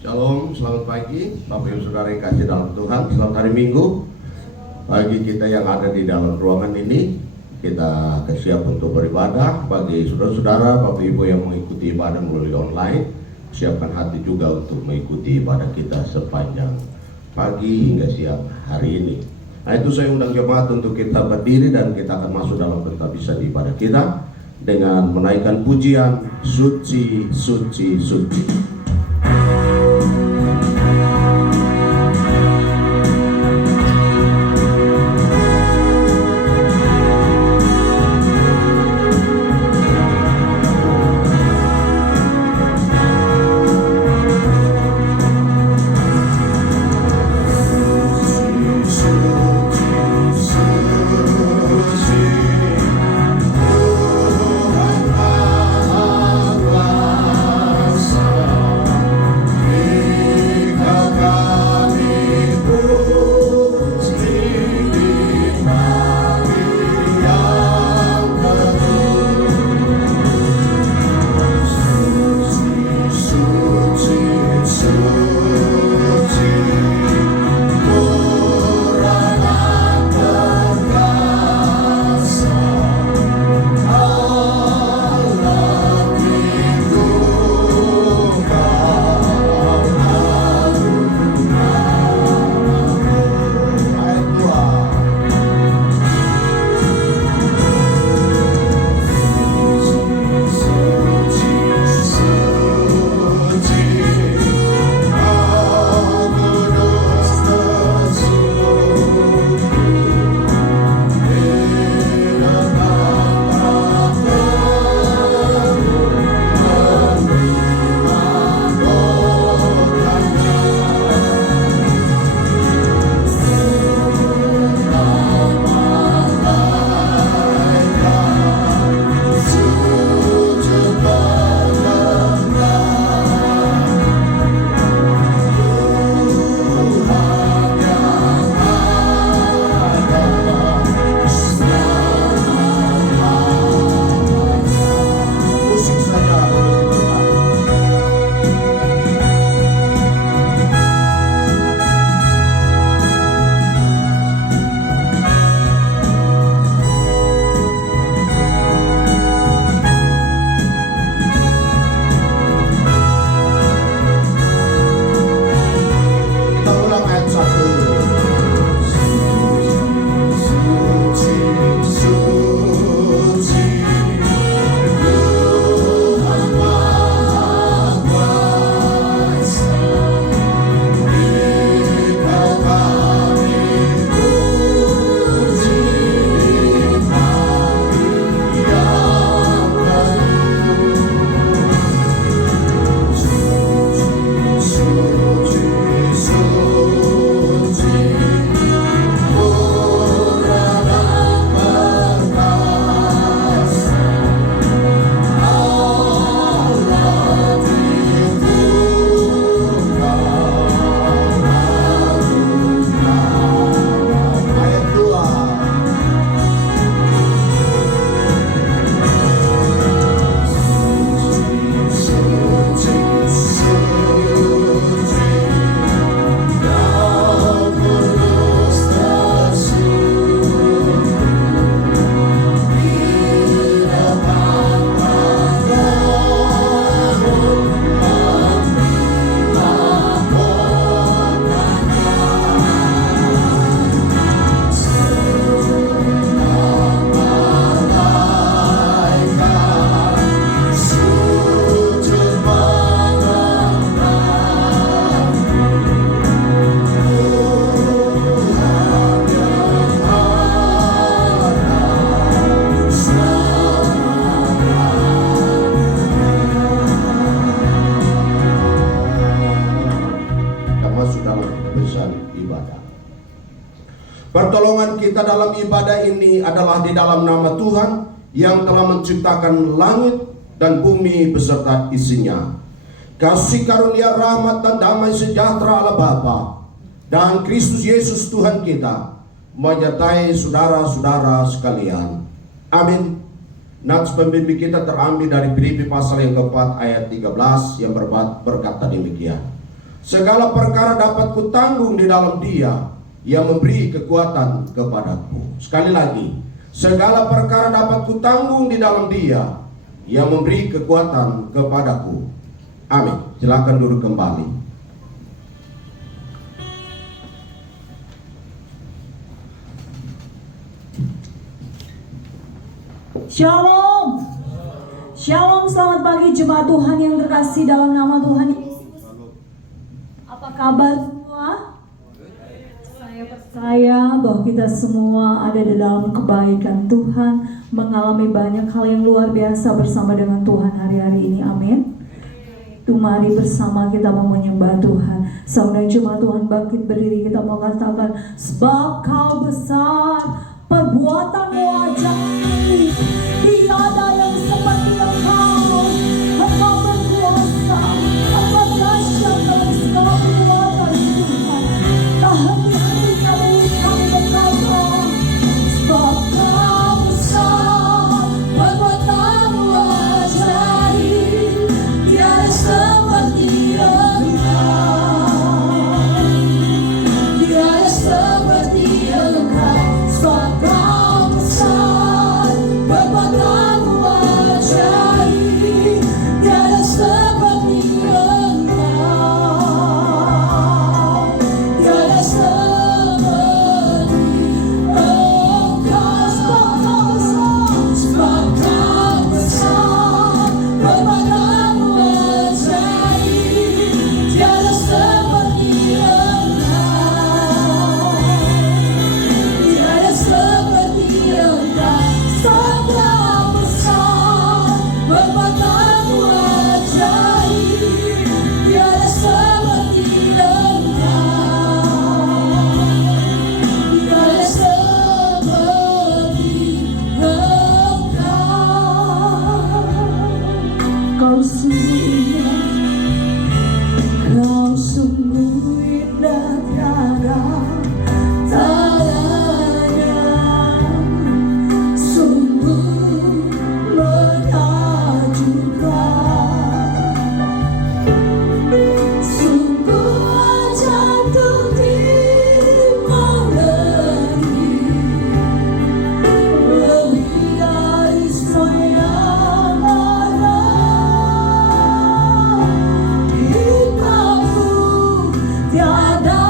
Shalom, selamat pagi Bapak Ibu Saudara yang kasih dalam Tuhan. Selamat hari Minggu. Bagi kita yang ada di dalam ruangan ini, kita siap untuk beribadah. Bagi saudara-saudara, Bapak Ibu yang mengikuti ibadah melalui online, siapkan hati juga untuk mengikuti ibadah kita sepanjang pagi hingga siang hari ini. Nah, itu saya undang jemaat untuk kita berdiri dan kita akan masuk dalam pentabisan ibadah kita dengan menaikkan pujian Suci, Suci, Suci. Pertolongan kita dalam ibadah ini adalah di dalam nama Tuhan yang telah menciptakan langit dan bumi beserta isinya. Kasih karunia rahmat dan damai sejahtera Allah Bapa dan Kristus Yesus Tuhan kita menyertai saudara-saudara sekalian. Amin. Nats pembimbing kita terambil dari Filipi pasal yang keempat ayat 13 yang berkata demikian. Segala perkara dapat kutanggung di dalam Dia yang memberi kekuatan kepadaku. Sekali lagi, segala perkara dapat kutanggung di dalam Dia yang memberi kekuatan kepadaku. Amin. Silakan duduk kembali. Shalom. Shalom, selamat pagi jemaat Tuhan yang terkasih dalam nama Tuhan Yesus. Apa kabar semua? Saya percaya bahwa kita semua ada di dalam kebaikan Tuhan, mengalami banyak hal yang luar biasa bersama dengan Tuhan hari-hari ini. Amin. Itu mari bersama kita mau menyembah Tuhan. Saudara jemaat Tuhan bangkit berdiri, kita mau katakan, sebab Kau besar, perbuatanmu ajaib, tiada yang seperti Engkau. Engkau berkuasa, Engkau dahsyat dalam segala perbuatan Tuhan. Tak henti-hentinya kami berkata, sebab Kau besar, perbuatanmu ajaib, tiada seperti Engkau, tiada seperti Engkau. Sebab Kau besar, perbuatanmu ajaib, tiada seperti Engkau, tiada seperti Engkau. Sebab Kau besar, perbuatanmu ajaib, tiada seperti Engkau, tiada seperti Engkau. Sebab Kau besar, perbuatanmu ajaib, tiada seperti Engkau, tiada seperti Engkau. Kau sungguh indah, Kau sungguh indah, tiada tandanya, sungguh menakjubkan, sungguh ajaib untuk dimengerti, lebih dari semua yang ada. Hikmatmu tiada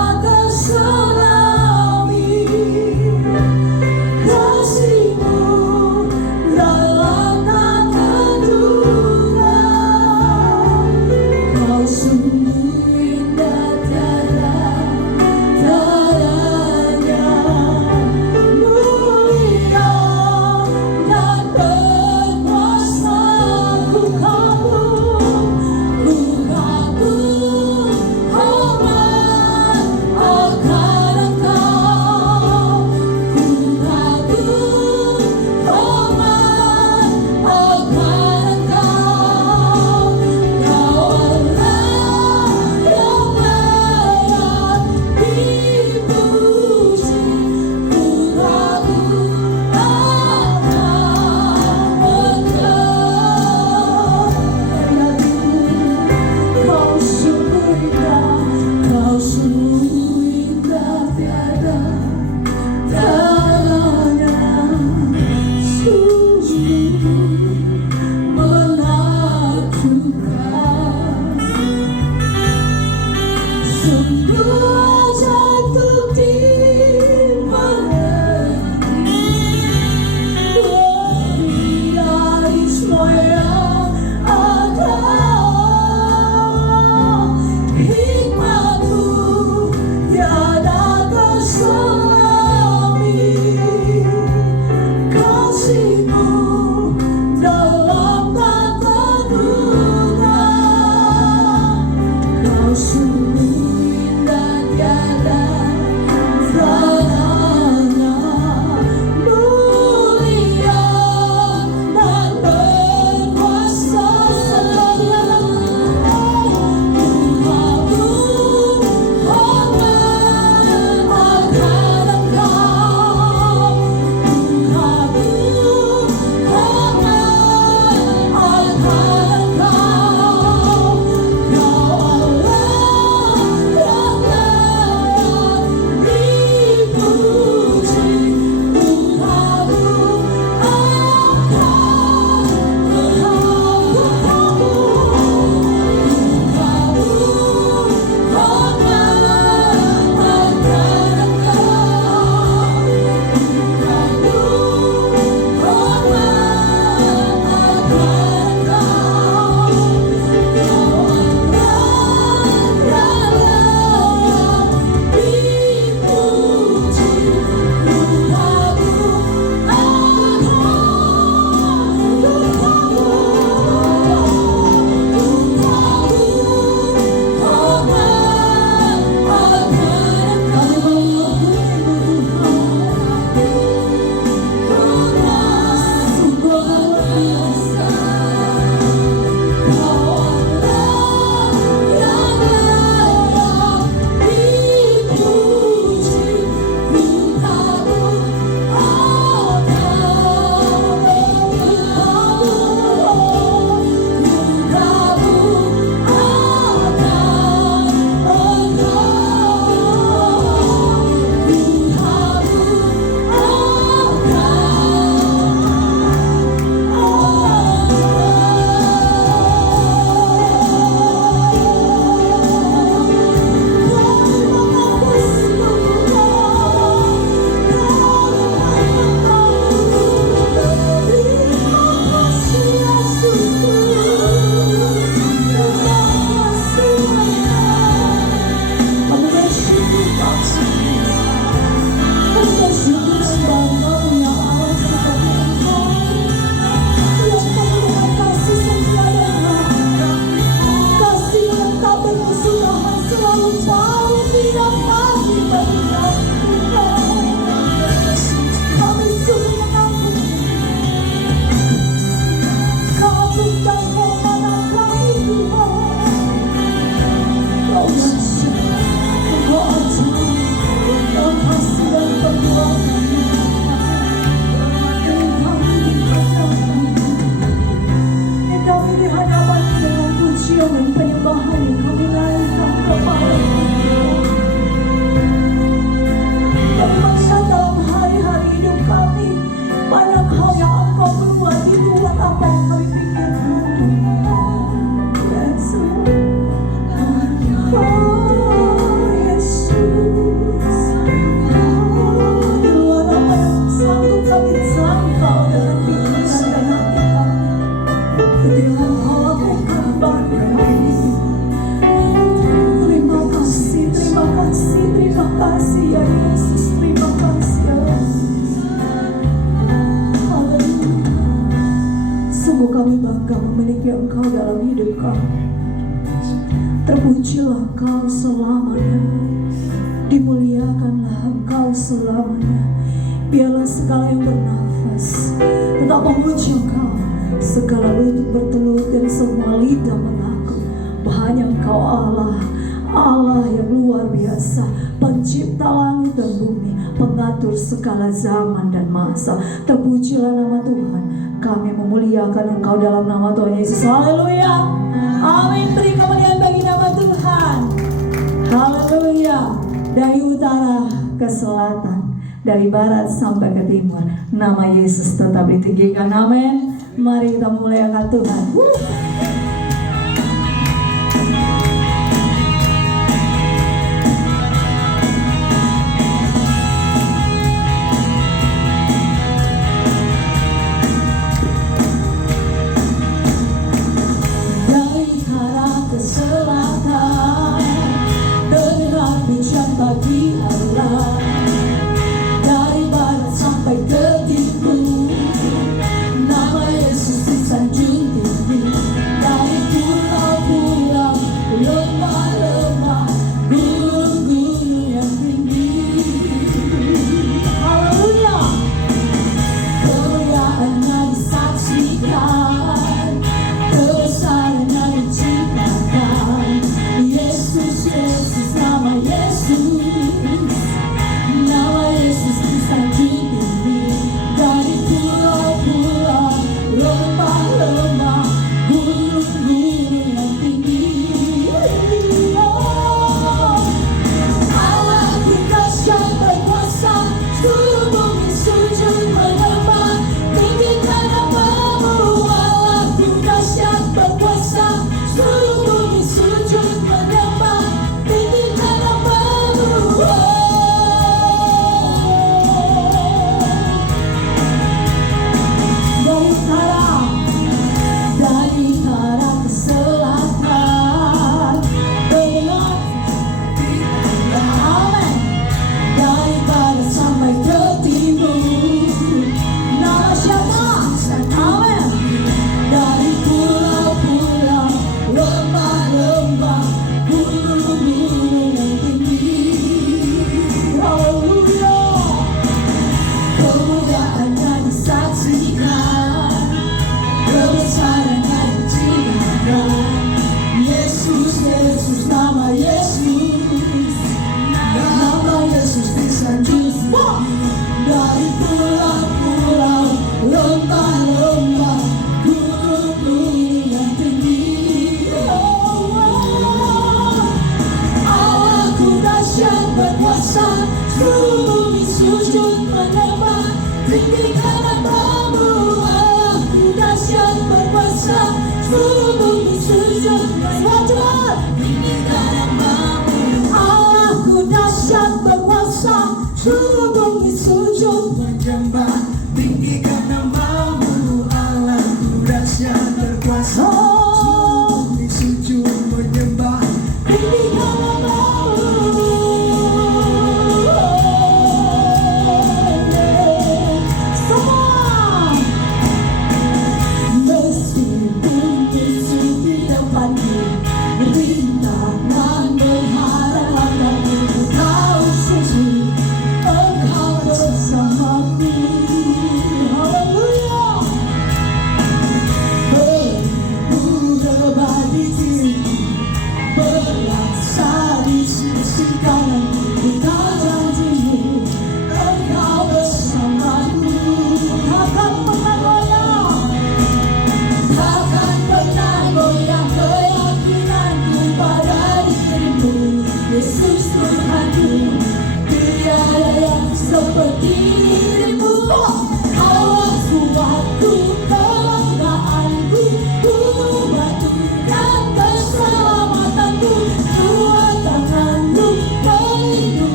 hidup kami. Terpujilah Engkau selamanya, dimuliakanlah Engkau selamanya. Biarlah segala yang bernafas tetap memuji Engkau, segala lutut bertelut dan semua lidah mengaku bahwa Engkau Allah, Allah yang luar biasa, pencipta langit dan bumi, pengatur segala zaman dan masa. Terpujilah nama Tuhan. Kami memuliakan Engkau dalam nama Tuhan Yesus. Haleluya. Amin. Beri kemuliaan bagi nama Tuhan. Haleluya. Dari utara ke selatan, dari barat sampai ke timur, nama Yesus tetap ditinggikan. Amin. Mari kita memuliakan Tuhan. Selatan, dengar bicara bagi Allah. Dari barat sampai ke timur, nama Yesus disanjung tinggi.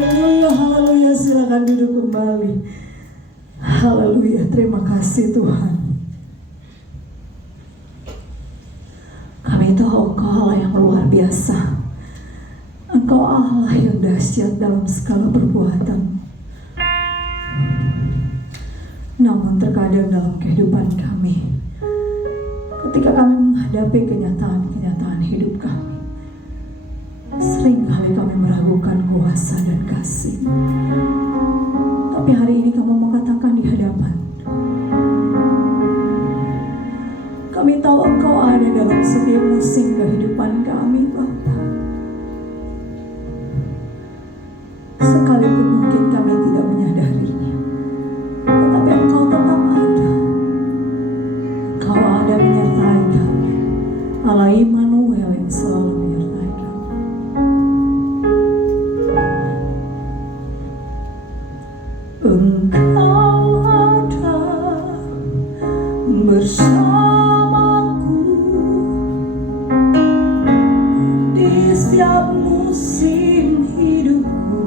Haleluya, haleluya, silakan duduk kembali. Haleluya, terima kasih Tuhan. Kami tahu Engkau Allah yang luar biasa. Engkau Allah yang dahsyat dalam segala perbuatan. Namun terkadang dalam kehidupan kami, ketika kami menghadapi kenyataan-kenyataan hidup kami, seringkali kami meragukan kuasa dan kasih. Tapi hari ini kamu mau katakan di hadapan, kami tahu Engkau ada dalam setiap musim kehidupan kami, Bapa. Sekalipun mungkin kami tidak menyadarinya, tetapi Engkau tetap ada. Engkau ada menyertai kami, Allah Immanuel yang selalu menyertai kami. Engkau ada bersamaku di setiap musim hidupku.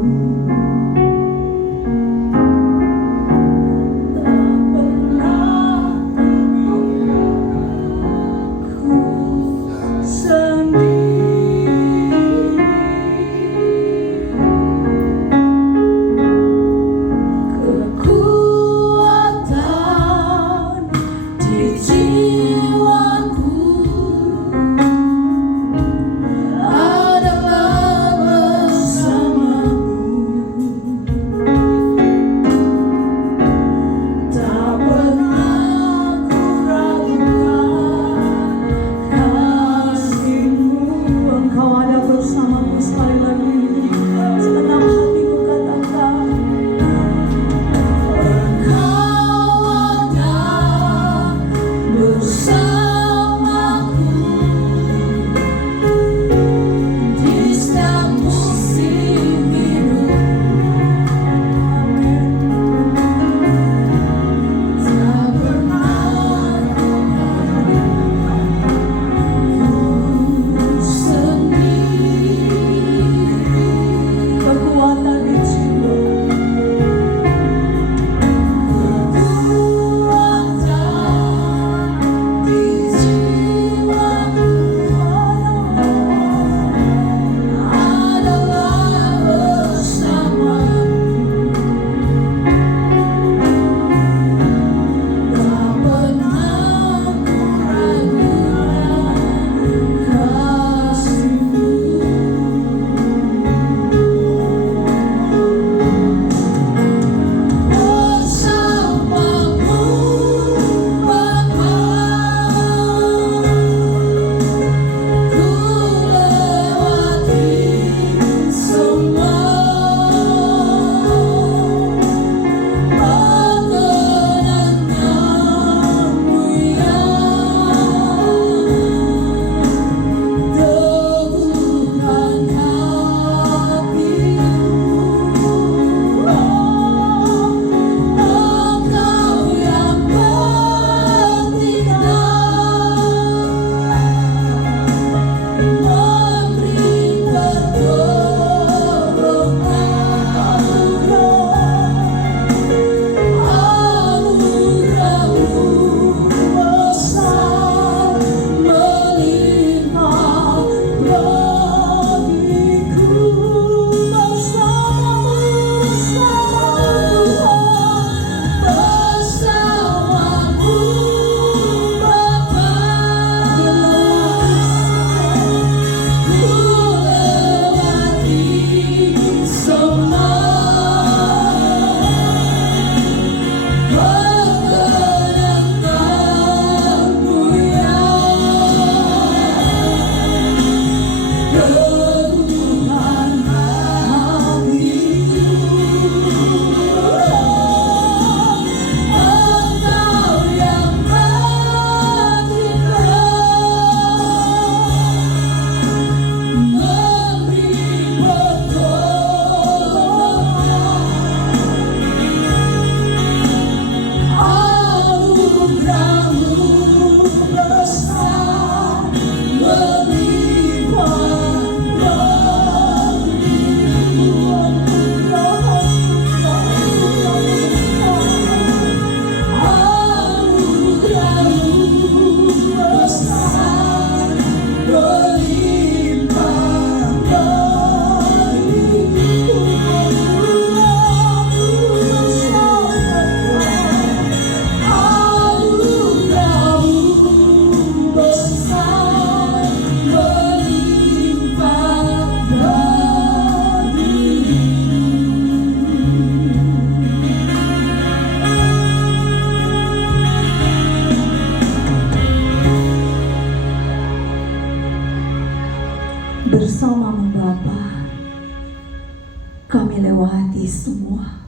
semua.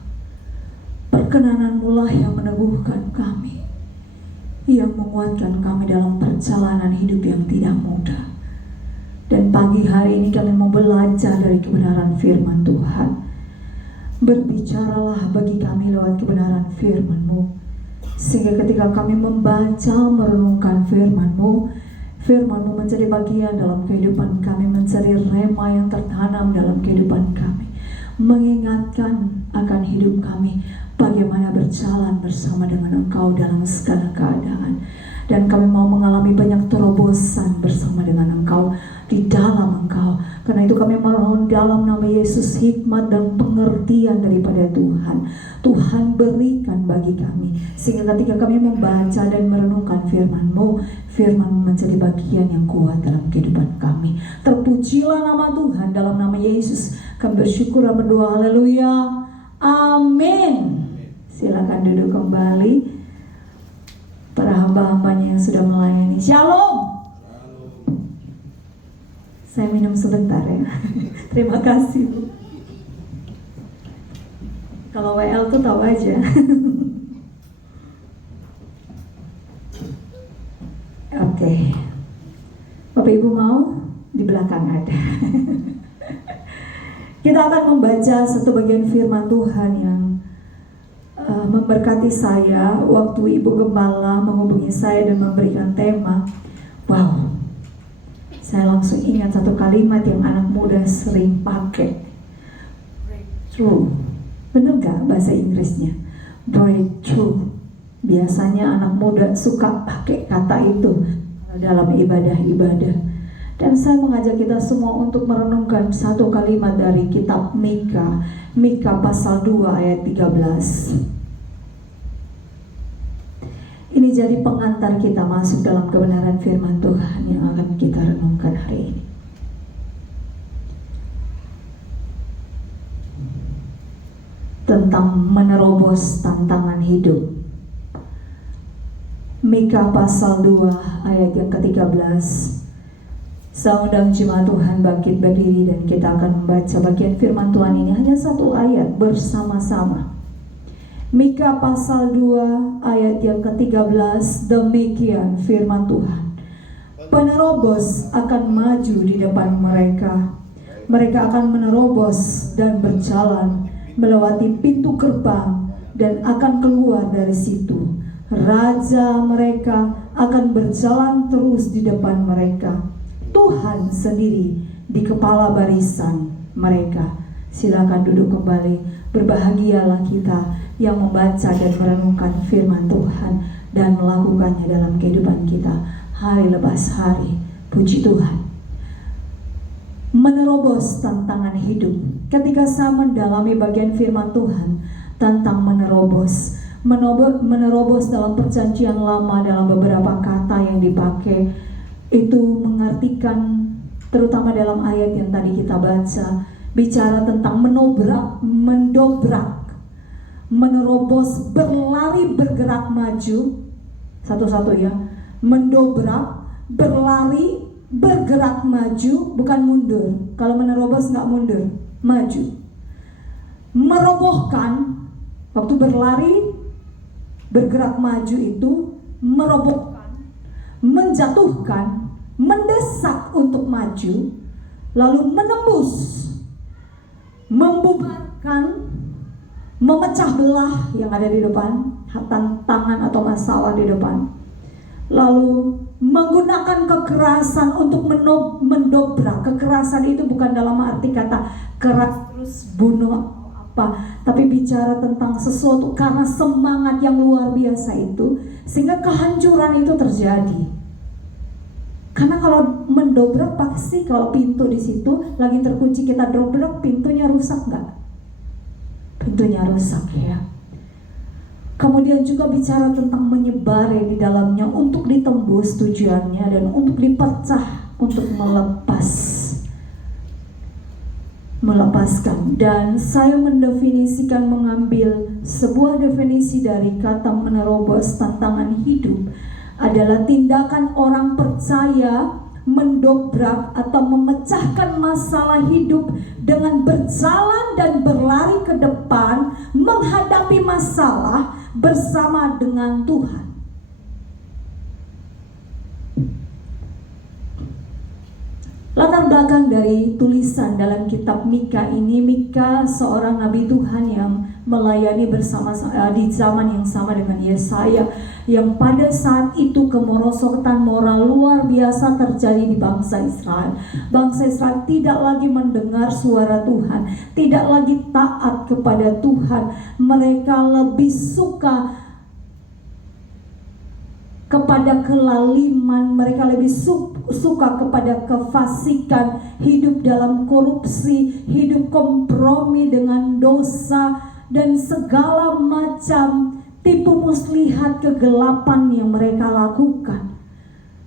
Perkenanan-Mu lah yang meneguhkan kami, yang menguatkan kami dalam perjalanan hidup yang tidak mudah. Dan pagi hari ini kami mau belajar dari kebenaran firman Tuhan. Berbicaralah bagi kami lewat kebenaran firman-Mu, sehingga ketika kami membaca, merenungkan firman-Mu, firman-Mu menjadi bagian dalam kehidupan kami, menjadi rema yang tertanam dalam kehidupan kami, mengingatkan akan hidup kami, bagaimana berjalan bersama dengan Engkau dalam segala keadaan. Dan kami mau mengalami banyak terobosan bersama dengan Engkau, di dalam Engkau. Karena itu kami mohon dalam nama Yesus hikmat dan pengertian daripada Tuhan. Tuhan berikan bagi kami, sehingga ketika kami membaca dan merenungkan firman-Mu, firman-Mu menjadi bagian yang kuat dalam kehidupan kami. Terpujilah nama Tuhan. Dalam nama Yesus kami bersyukur dan berdoa. Haleluya. Amin. Silakan duduk kembali. Para hamba-hambanya yang sudah melayani. Shalom. Saya minum sebentar ya. Terima kasih Bu. Kalau WL tuh tahu aja. Oke. Bapak Ibu mau? Di belakang ada. Kita akan membaca satu bagian firman Tuhan yang memberkati saya waktu Ibu Gembala menghubungi saya dan memberikan tema. Wow, saya langsung ingat satu kalimat yang anak muda sering pakai. Breakthrough. Bener gak bahasa Inggrisnya? Breakthrough. Biasanya anak muda suka pakai kata itu dalam ibadah-ibadah. Dan saya mengajak kita semua untuk merenungkan satu kalimat dari kitab Mika. Mika pasal 2 ayat 13. Ini jadi pengantar kita masuk dalam kebenaran firman Tuhan yang akan kita renungkan hari ini. Tentang menerobos tantangan hidup. Mika pasal 2 ayat yang ke-13. Saya undang jemaat Tuhan bangkit berdiri dan kita akan membaca bagian firman Tuhan ini hanya satu ayat bersama-sama. Mika pasal 2 ayat yang ke-13. Demikian firman Tuhan. Penerobos akan maju di depan mereka. Mereka akan menerobos dan berjalan melewati pintu gerbang dan akan keluar dari situ. Raja mereka akan berjalan terus di depan mereka. Tuhan sendiri di kepala barisan mereka. Silakan duduk kembali. Berbahagialah kita yang membaca dan merenungkan firman Tuhan dan melakukannya dalam kehidupan kita hari lepas hari. Puji Tuhan. Menerobos tantangan hidup. Ketika saya mendalami bagian firman Tuhan tentang menerobos dalam perjanjian lama, dalam beberapa kata yang dipakai, itu mengartikan, terutama dalam ayat yang tadi kita baca, bicara tentang mendobrak, menerobos, berlari, bergerak maju. Satu-satu ya. Mendobrak, berlari, bergerak maju, bukan mundur. Kalau menerobos nggak mundur, maju. Merobohkan, waktu berlari, bergerak maju itu merobohkan, menjatuhkan, mendesak untuk maju, lalu menembus, membubarkan, memecah belah yang ada di depan, tantangan atau masalah di depan, lalu menggunakan kekerasan untuk mendobrak. Kekerasan itu bukan dalam arti kata keras terus bunuh atau apa, tapi bicara tentang sesuatu karena semangat yang luar biasa itu sehingga kehancuran itu terjadi. Karena kalau mendobrak pasti kalau pintu di situ lagi terkunci, kita dobrak, pintunya rusak nggak? Pintunya rusak ya. Kemudian juga bicara tentang menyebar di dalamnya untuk ditembus tujuannya dan untuk dipecah, untuk melepaskan. Dan saya mendefinisikan, mengambil sebuah definisi dari kata menerobos tantangan hidup adalah tindakan orang percaya mendobrak atau memecahkan masalah hidup dengan berjalan dan berlari ke depan menghadapi masalah bersama dengan Tuhan. Latar belakang dari tulisan dalam kitab Mika ini, Mika seorang nabi Tuhan yang melayani bersama di zaman yang sama dengan Yesaya, yang pada saat itu kemerosotan moral luar biasa terjadi di bangsa Israel. Bangsa Israel tidak lagi mendengar suara Tuhan, tidak lagi taat kepada Tuhan. Mereka lebih suka kepada kelaliman, mereka lebih suka kepada kefasikan, hidup dalam korupsi, hidup kompromi dengan dosa, dan segala macam tipu muslihat kegelapan yang mereka lakukan.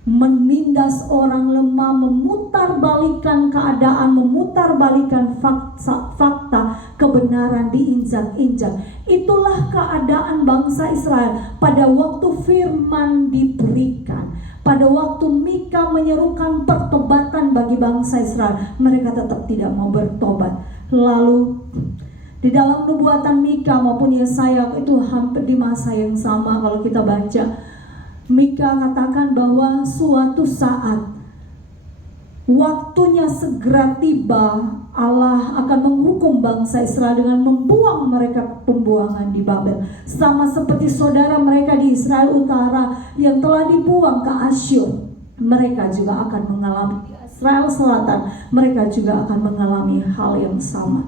Menindas orang lemah, memutarbalikkan keadaan, memutarbalikkan fakta, kebenaran diinjak-injak. Itulah keadaan bangsa Israel pada waktu firman diberikan. Pada waktu Mika menyerukan pertobatan bagi bangsa Israel, mereka tetap tidak mau bertobat. Lalu di dalam nubuatan Mika maupun Yesaya itu hampir di masa yang sama, kalau kita baca, Mika katakan bahwa suatu saat waktunya segera tiba, Allah akan menghukum bangsa Israel dengan membuang mereka ke pembuangan di Babel. Sama seperti saudara mereka di Israel Utara yang telah dibuang ke Asyur, mereka juga akan mengalami, di Israel Selatan mereka juga akan mengalami hal yang sama.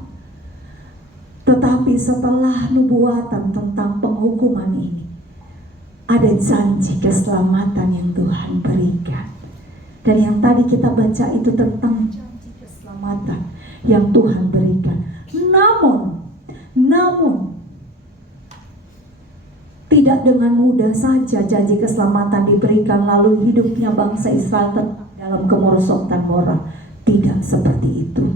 Tetapi setelah nubuatan tentang penghukuman ini, ada janji keselamatan yang Tuhan berikan. Dan yang tadi kita baca itu tentang janji keselamatan yang Tuhan berikan. Namun tidak dengan mudah saja janji keselamatan diberikan lalu hidupnya bangsa Israel tetap dalam kemerosotan moral. Tidak seperti itu.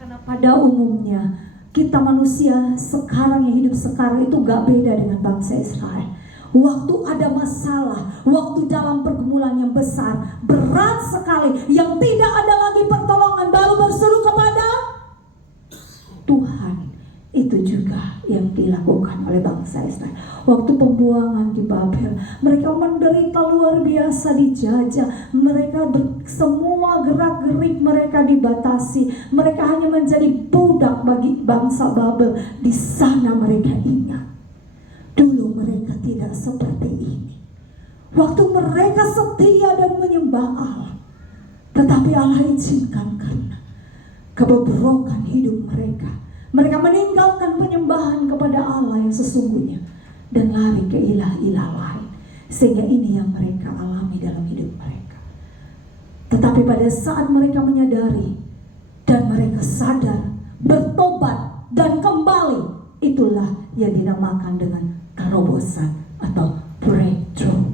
Karena pada umumnya kita manusia sekarang yang hidup sekarang itu gak beda dengan bangsa Israel. Waktu ada masalah, waktu dalam pergumulan yang besar, berat sekali, yang tidak ada lagi pertolongan, baru berseru kepada Tuhan. Itu juga yang dilakukan oleh bangsa Israel. Waktu pembuangan di Babel, mereka menderita luar biasa, dijajah. Mereka semua gerak-gerik mereka dibatasi. Mereka hanya menjadi budak bagi bangsa Babel. Di sana mereka ingat, dulu mereka tidak seperti ini. Waktu mereka setia dan menyembah Allah, tetapi Allah izinkan karena kebobrokan hidup mereka. Mereka meninggalkan penyembahan kepada Allah yang sesungguhnya dan lari ke ilah-ilah lain. Sehingga ini yang mereka alami dalam hidup mereka. Tetapi pada saat mereka menyadari dan mereka sadar, bertobat dan kembali, itulah yang dinamakan dengan terobosan atau breakthrough.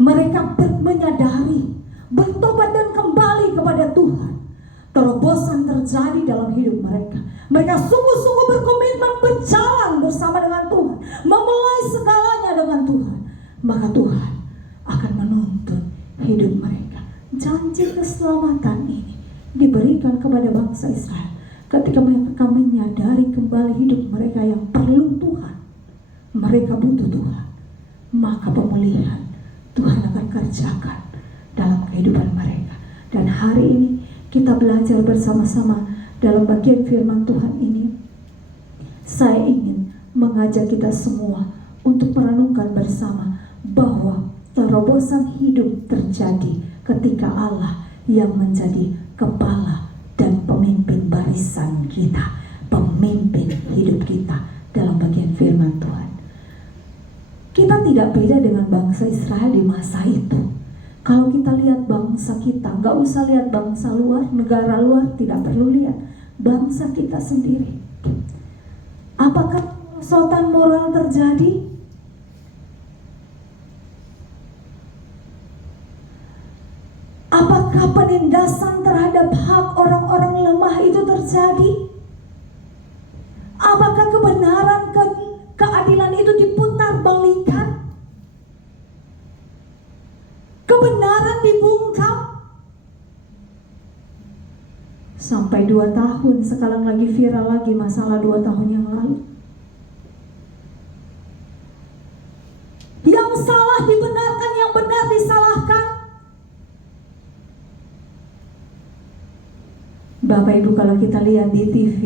Mereka menyadari, bertobat dan kembali kepada Tuhan. Terobosan terjadi dalam hidup mereka. Mereka sungguh-sungguh berkomitmen berjalan bersama dengan Tuhan, memulai segalanya dengan Tuhan. Maka Tuhan akan menuntun hidup mereka. Janji keselamatan ini diberikan kepada bangsa Israel ketika mereka menyadari kembali hidup mereka yang perlu Tuhan. Mereka butuh Tuhan. Maka pemulihan Tuhan akan kerjakan dalam kehidupan mereka. Dan hari ini kita belajar bersama-sama dalam bagian firman Tuhan ini. Saya ingin mengajak kita semua untuk merenungkan bersama bahwa terobosan hidup terjadi ketika Allah yang menjadi kepala dan pemimpin barisan kita, pemimpin hidup kita dalam bagian firman Tuhan. Kita tidak beda dengan bangsa Israel di masa itu. Kalau kita lihat bangsa kita, gak usah lihat bangsa luar, negara luar, tidak perlu lihat bangsa kita sendiri. Apakah kemerosotan moral terjadi? Apakah penindasan terhadap hak orang-orang lemah itu terjadi? Apakah kebenaran, keadilan itu diputar balikan? Kebenaran sampai 2 tahun, sekarang lagi viral lagi masalah 2 tahun yang lalu. Yang salah dibenarkan, yang benar disalahkan. Bapak Ibu, kalau kita lihat di TV,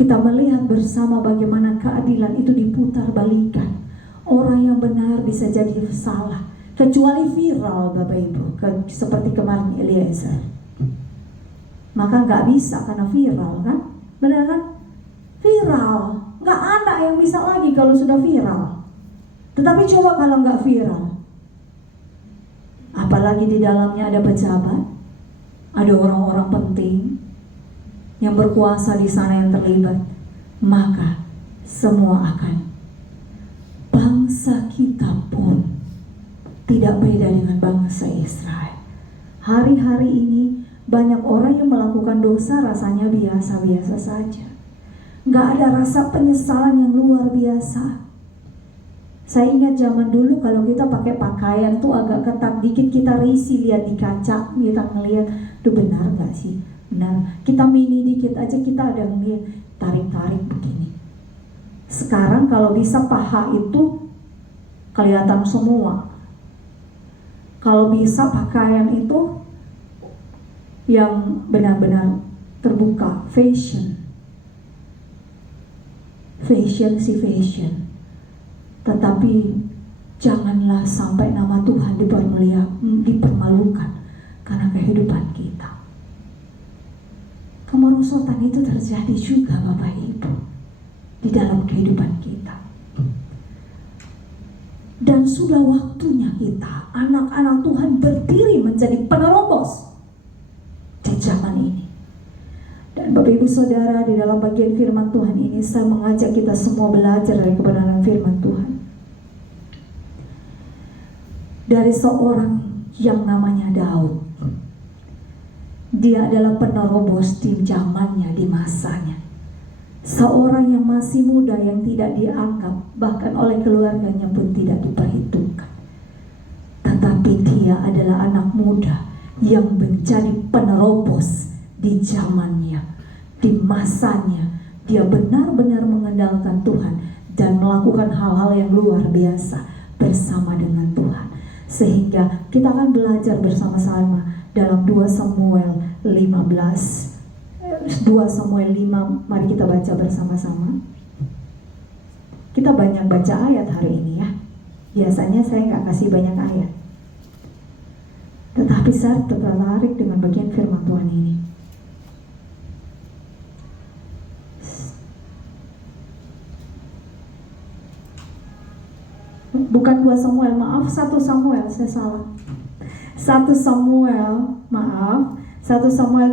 kita melihat bersama bagaimana keadilan itu diputar balikan. Orang yang benar bisa jadi salah, kecuali viral Bapak Ibu, seperti kemarin Eliezer. Maka nggak bisa karena viral kan, benar kan? Viral, nggak ada yang bisa lagi kalau sudah viral. Tetapi coba kalau nggak viral, apalagi di dalamnya ada pejabat, ada orang-orang penting yang berkuasa di sana yang terlibat, maka semua akan. Bangsa kita pun tidak beda dengan bangsa Israel. Hari-hari ini banyak orang yang melakukan dosa rasanya biasa-biasa saja. Nggak ada rasa penyesalan yang luar biasa. Saya ingat zaman dulu kalau kita pakai pakaian tuh agak ketat dikit, kita risih lihat di kaca, kita ngelihat, tuh benar nggak sih? Benar. Kita mini dikit aja kita ada ngelihat, tarik-tarik begini. Sekarang kalau bisa paha itu kelihatan semua. Kalau bisa pakaian itu yang benar-benar terbuka, fashion sih fashion. Tetapi janganlah sampai nama Tuhan dipermalukan karena kehidupan kita. Kemerosotan itu terjadi juga Bapak Ibu di dalam kehidupan kita. Dan sudah waktunya kita, anak-anak Tuhan, berdiri menjadi penerobos di zaman ini. Dan Bapak Ibu Saudara, di dalam bagian firman Tuhan ini saya mengajak kita semua belajar dari kebenaran firman Tuhan. Dari seorang yang namanya Daud. Dia adalah penerobos di zamannya, di masanya. Seorang yang masih muda, yang tidak dianggap, bahkan oleh keluarganya pun tidak diperhitungkan. Tetapi dia adalah anak muda yang menjadi penerobos di zamannya, di masanya. Dia benar-benar mengandalkan Tuhan dan melakukan hal-hal yang luar biasa bersama dengan Tuhan. Sehingga kita akan belajar bersama-sama dalam 2 Samuel 5, mari kita baca bersama-sama. Kita banyak baca ayat hari ini ya. Biasanya saya nggak kasih banyak ayat, tetapi saya tertarik dengan bagian firman Tuhan ini. Bukan 2 Samuel, maaf, 1 Samuel, saya salah. 1 Samuel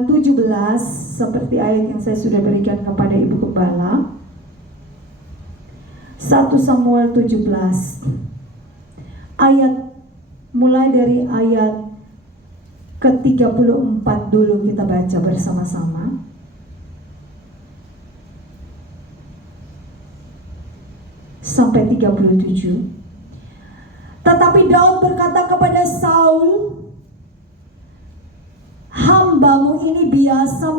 17, seperti ayat yang saya sudah berikan kepada Ibu Gembala. 1 Samuel 17, mulai dari ayat ke-34 dulu kita baca bersama-sama. Sampai 37. Tetapi Daud berkata kepada Saul, "Hambamu ini biasa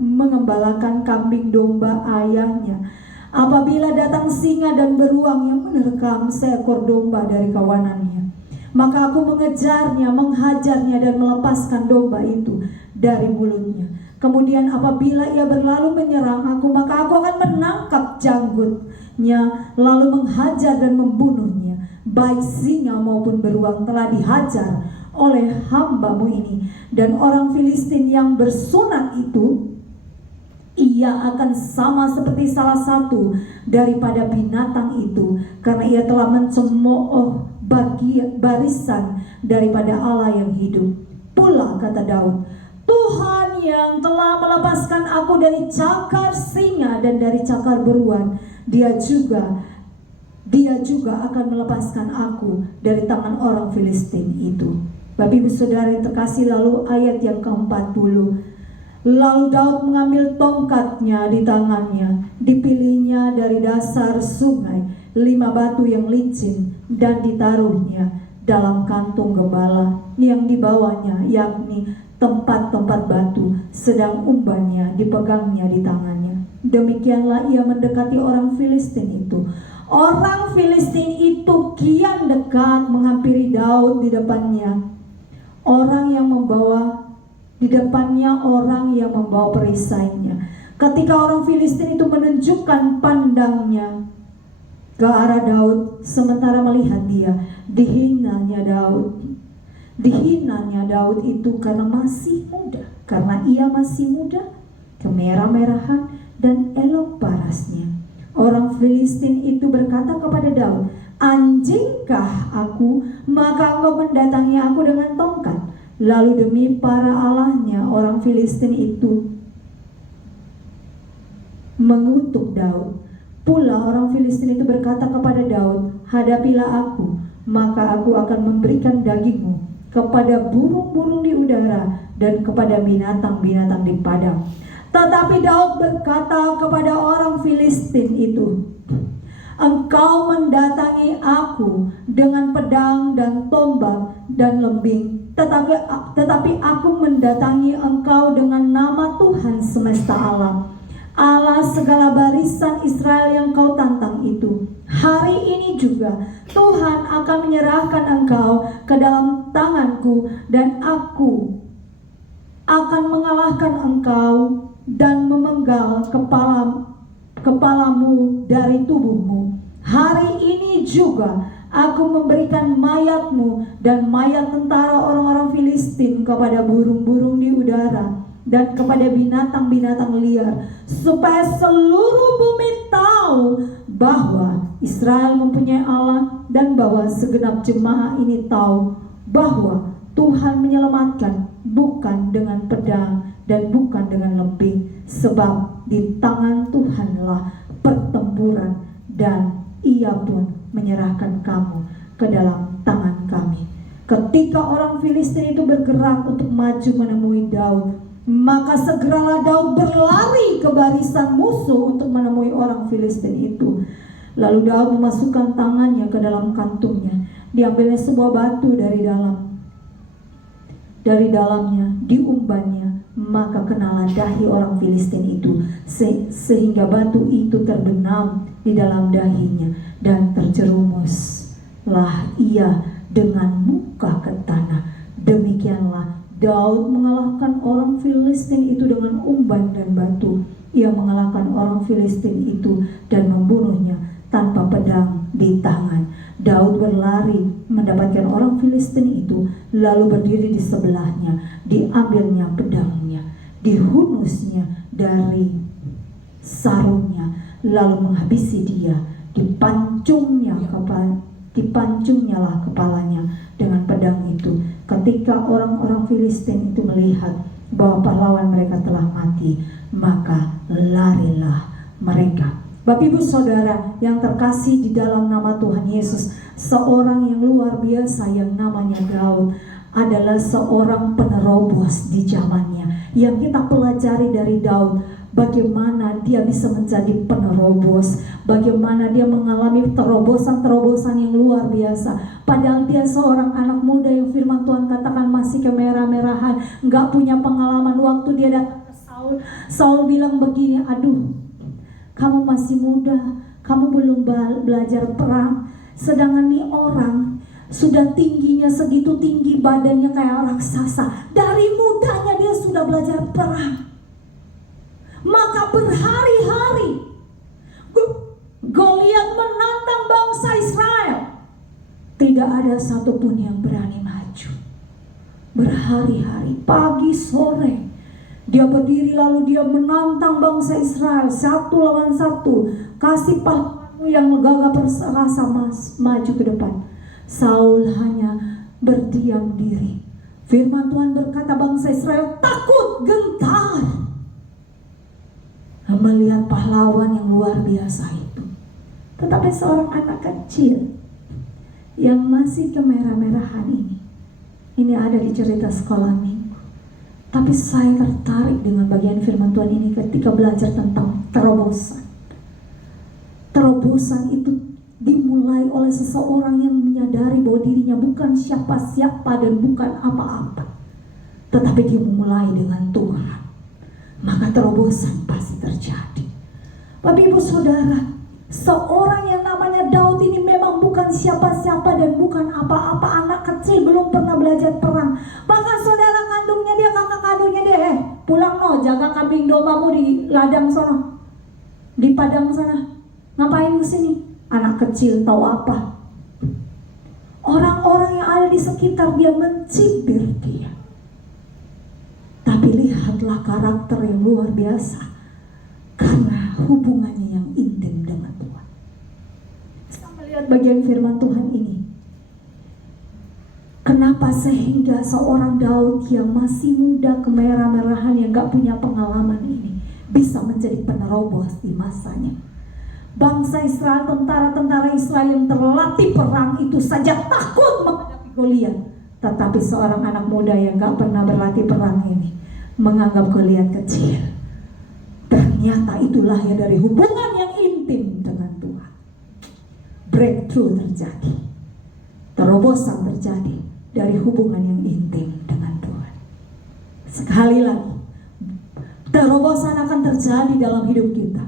mengembalakan kambing domba ayahnya. Apabila datang singa dan beruang yang menerkam seekor domba dari kawanannya, maka aku mengejarnya, menghajarnya dan melepaskan domba itu dari mulutnya. Kemudian apabila ia berlalu menyerang aku, maka aku akan menangkap janggutnya, lalu menghajar dan membunuhnya. Baik singa maupun beruang telah dihajar oleh hambamu ini. Dan orang Filistin yang bersunat itu, ia akan sama seperti salah satu daripada binatang itu, karena ia telah mencemooh barisan daripada Allah yang hidup. Pula kata Daud, Tuhan yang telah melepaskan aku dari cakar singa dan dari cakar beruang, dia juga akan melepaskan aku dari tangan orang Filistin itu." Bapak Ibu Saudara yang terkasih, lalu ayat yang ke-40. Lalu Daud mengambil tongkatnya di tangannya, dipilihnya dari dasar sungai 5 batu yang licin, dan ditaruhnya dalam kantung gembala yang dibawanya, yakni tempat-tempat batu, sedang umbannya dipegangnya di tangannya. Demikianlah ia mendekati orang Filistin itu. Orang Filistin itu kian dekat menghampiri Daud di depannya. Orang yang membawa di depannya orang yang membawa perisainya. Ketika orang Filistin itu menunjukkan pandangnya ke arah Daud, sementara melihat dia, dihinanya Daud itu karena masih muda, karena ia masih muda, kemerah-merahan dan elok parasnya. Orang Filistin itu berkata kepada Daud, "Anjingkah aku, maka engkau mendatangi aku dengan tongkat?" Lalu demi para allahnya, orang Filistin itu mengutuk Daud. Pula orang Filistin itu berkata kepada Daud, "Hadapilah aku, maka aku akan memberikan dagingmu kepada burung-burung di udara dan kepada binatang-binatang di padang." Tetapi Daud berkata kepada orang Filistin itu, "Engkau mendatangi aku dengan pedang dan tombak dan lembing, tetapi aku mendatangi engkau dengan nama Tuhan semesta alam, Allah segala barisan Israel yang kau tantang itu. Hari ini juga Tuhan akan menyerahkan engkau ke dalam tanganku, dan aku akan mengalahkan engkau dan memenggal kepalamu dari tubuhmu. Hari ini juga aku memberikan mayatmu dan mayat tentara orang-orang Filistin kepada burung-burung di udara dan kepada binatang-binatang liar, supaya seluruh bumi tahu bahwa Israel mempunyai Allah, dan bahwa segenap jemaah ini tahu bahwa Tuhan menyelamatkan bukan dengan pedang dan bukan dengan lembing, sebab di tangan Tuhanlah pertempuran, dan ia pun menyerahkan kamu ke dalam tangan kami." Ketika orang Filistin itu bergerak untuk maju menemui Daud, maka segeralah Daud berlari ke barisan musuh untuk menemui orang Filistin itu. Lalu Daud memasukkan tangannya ke dalam kantungnya, diambilnya sebuah batu dari dalamnya, diumbannya, maka kenalah dahi orang Filistin itu, sehingga batu itu terbenam di dalam dahinya, dan terjerumuslah ia dengan muka ke tanah. Demikianlah Daud mengalahkan orang Filistin itu dengan umban dan batu. Ia mengalahkan orang Filistin itu dan membunuhnya tanpa pedang di tangan. Daud berlari mendapatkan orang Filistin itu, lalu berdiri di sebelahnya, diambilnya pedangnya, dihunusnya dari sarungnya, lalu menghabisi dia, dipancungnya kepalanya dengan pedang itu. Ketika orang-orang Filistin itu melihat bahwa pahlawan mereka telah mati, maka larilah mereka. Bapak Ibu Saudara yang terkasih di dalam nama Tuhan Yesus, seorang yang luar biasa yang namanya Daud adalah seorang penerobos di zamannya. Yang kita pelajari dari Daud, bagaimana dia bisa menjadi penerobos, bagaimana dia mengalami terobosan-terobosan yang luar biasa. Padahal dia seorang anak muda yang firman Tuhan katakan masih kemerah-merahan, gak punya pengalaman. Waktu dia datang ke Saul bilang begini, "Aduh, kamu masih muda, kamu belum belajar perang. Sedangkan nih orang sudah tingginya segitu tinggi, badannya kayak raksasa. Dari mudanya dia sudah belajar perang." Maka berhari-hari Goliat menantang bangsa Israel. Tidak ada satupun yang berani maju. Berhari-hari, pagi sore, dia berdiri lalu dia menantang bangsa Israel 1 lawan 1. Kasih pahlawanmu yang gagah perkasa maju ke depan. Saul hanya berdiam diri. Firman Tuhan berkata bangsa Israel takut, gentar melihat pahlawan yang luar biasa itu. Tetapi seorang anak kecil yang masih kemerah-merahan ini ada di cerita sekolah minggu. Tapi saya tertarik dengan bagian firman Tuhan ini ketika belajar tentang terobosan. Terobosan itu dimulai oleh seseorang yang menyadari bahwa dirinya bukan siapa-siapa dan bukan apa-apa. tetapi dia memulai dengan Tuhan, maka terobosan pasti terjadi. Bapak Ibu Saudara, seorang yang namanya Daud ini memang bukan siapa-siapa dan bukan apa-apa, anak kecil, belum pernah belajar perang. Bahkan saudara kandungnya dia, kakak kandungnya dia, pulang no, jaga kambing dombamu di ladang sana, di padang sana. Ngapain di sini? Anak kecil tahu apa? Orang-orang yang ada di sekitar dia mencibir dia. Tapi lihatlah karakter yang luar biasa, karena hubungannya yang intim dengan Tuhan. Kita melihat bagian firman Tuhan ini. Kenapa sehingga seorang Daud yang masih muda, kemerah-merahan, yang gak punya pengalaman ini bisa menjadi penerobos di masanya. Bangsa Israel, tentara-tentara Israel yang terlatih perang itu saja takut menghadapi Goliat. Tetapi seorang anak muda yang gak pernah berlatih perang ini menganggap Goliat kecil. Ternyata itulah ya dari hubungan yang intim dengan Tuhan. Breakthrough terjadi, terobosan terjadi dari hubungan yang intim dengan Tuhan. Sekali lagi, terobosan akan terjadi dalam hidup kita.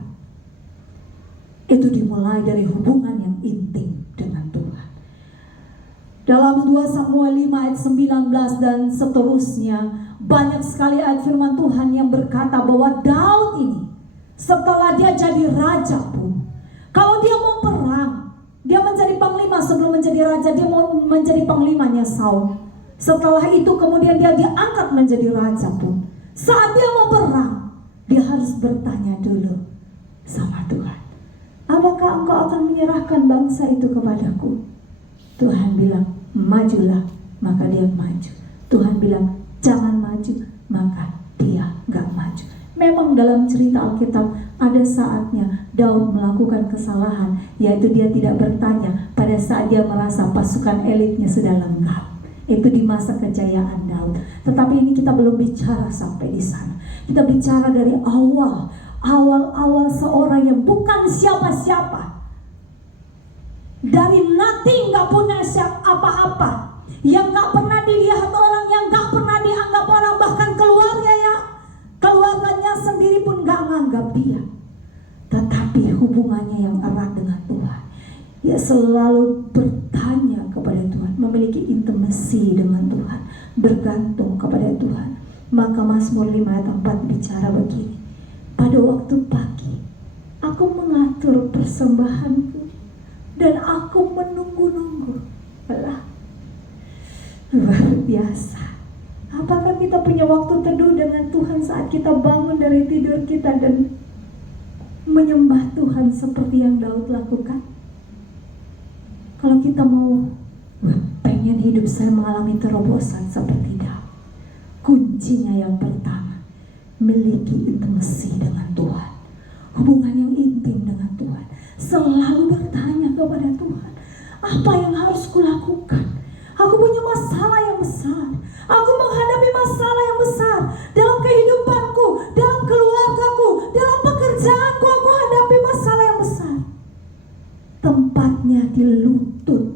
Itu dimulai dari hubungan yang intim dengan Tuhan. Dalam 2 Samuel 5 ayat 19 dan seterusnya, banyak sekali ayat firman Tuhan yang berkata bahwa Daud ini setelah dia jadi raja pun, kalau dia mau perang, dia menjadi panglima. Sebelum menjadi raja, dia mau menjadi panglimanya Saul. Setelah itu kemudian dia diangkat menjadi raja pun, saat dia mau perang, dia harus bertanya dulu sama Tuhan, apakah engkau akan menyerahkan bangsa itu kepadaku? Tuhan bilang, majulah, maka dia maju. Tuhan bilang, jangan maju, maka dia gak maju. Memang dalam cerita Alkitab ada saatnya Daud melakukan kesalahan, yaitu dia tidak bertanya pada saat dia merasa pasukan elitnya sudah lengkap. Itu di masa kejayaan Daud. Tetapi ini kita belum bicara sampai di sana. Kita bicara dari awal seorang yang bukan siapa-siapa, dari nothing, gak punya apa-apa, yang gak pernah dilihat orang, yang gak pernah dianggap orang, bahkan keluarganya sendiri pun gak menganggap dia. Tetapi hubungannya yang erat dengan Tuhan, dia selalu bertanya kepada Tuhan, memiliki intimasi dengan Tuhan, bergantung kepada Tuhan. Maka Mazmur 5 ayat 4 bicara begini, pada waktu pagi aku mengatur persembahanku dan aku menunggu-nunggu. Alah, luar biasa. Apakah kita punya waktu teduh dengan Tuhan saat kita bangun dari tidur kita dan menyembah Tuhan seperti yang Daud lakukan? Kalau kita mau pengen hidup saya mengalami terobosan seperti Daud, kuncinya yang pertama, miliki intimasi dengan Tuhan, hubungan yang intim dengan Tuhan. Selalu bertanya kepada Tuhan, apa yang harus kulakukan? Aku punya masalah yang besar, aku menghadapi masalah yang besar dalam kehidupanku, dalam keluargaku, dalam pekerjaanku. Aku hadapi masalah yang besar. Tempatnya di lutut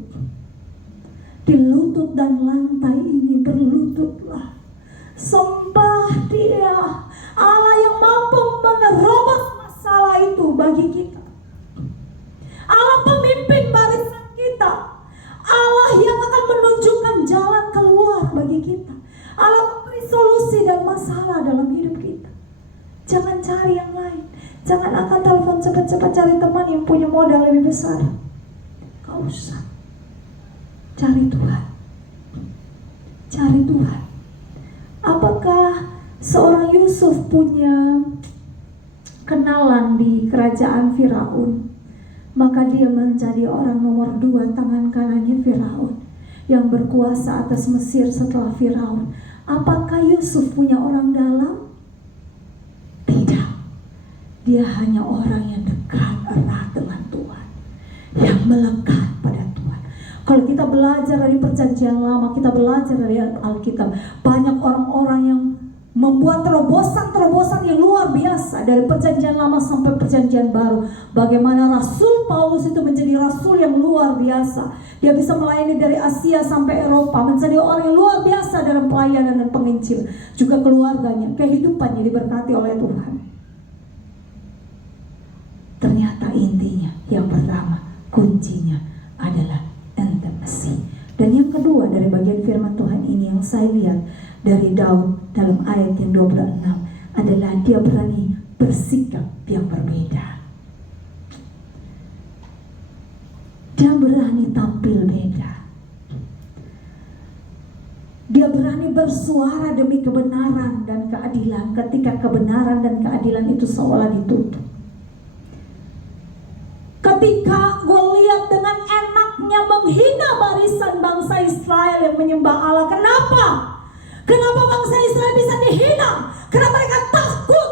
dan lantai ini berlututlah, sembah Dia, Allah yang mampu menerobos masalah itu bagi kita, Allah pemimpin barisan kita, Allah yang akan menunjukkan jalan keluar bagi kita, Allah memberi solusi dan masalah dalam hidup kita. Jangan cari yang lain, jangan angkat telepon cepat-cepat cari teman yang punya modal lebih besar. Gak usah. Cari Tuhan. Cari Tuhan. Apakah seorang Yusuf punya kenalan di kerajaan Firaun? Maka dia menjadi orang nomor 2, tangan kanannya Firaun, yang berkuasa atas Mesir setelah Firaun. Apakah Yusuf punya orang dalam? Tidak. Dia hanya orang yang dekat erat dengan Tuhan, yang melekat pada Tuhan. Kalau kita belajar dari perjanjian lama, kita belajar dari Alkitab, banyak orang-orang yang membuat terobosan-terobosan yang luar biasa dari perjanjian lama sampai perjanjian baru. Bagaimana Rasul Paulus itu menjadi rasul yang luar biasa. Dia bisa melayani dari Asia sampai Eropa, menjadi orang yang luar biasa dalam pelayanan dan penginjil. Juga keluarganya, kehidupannya diberkati oleh Tuhan. Ternyata intinya yang pertama, kuncinya adalah intimacy. Dan yang kedua dari bagian firman Tuhan ini yang saya lihat dari Daud dalam ayat yang 26 adalah dia berani bersikap yang berbeda. Dia berani tampil beda. Dia berani bersuara demi kebenaran dan keadilan ketika kebenaran dan keadilan itu seolah ditutup. Ketika Goliat dengan enaknya menghina barisan bangsa Israel yang menyembah Allah. Kenapa? Kenapa bangsa Israel bisa dihina? Karena mereka takut.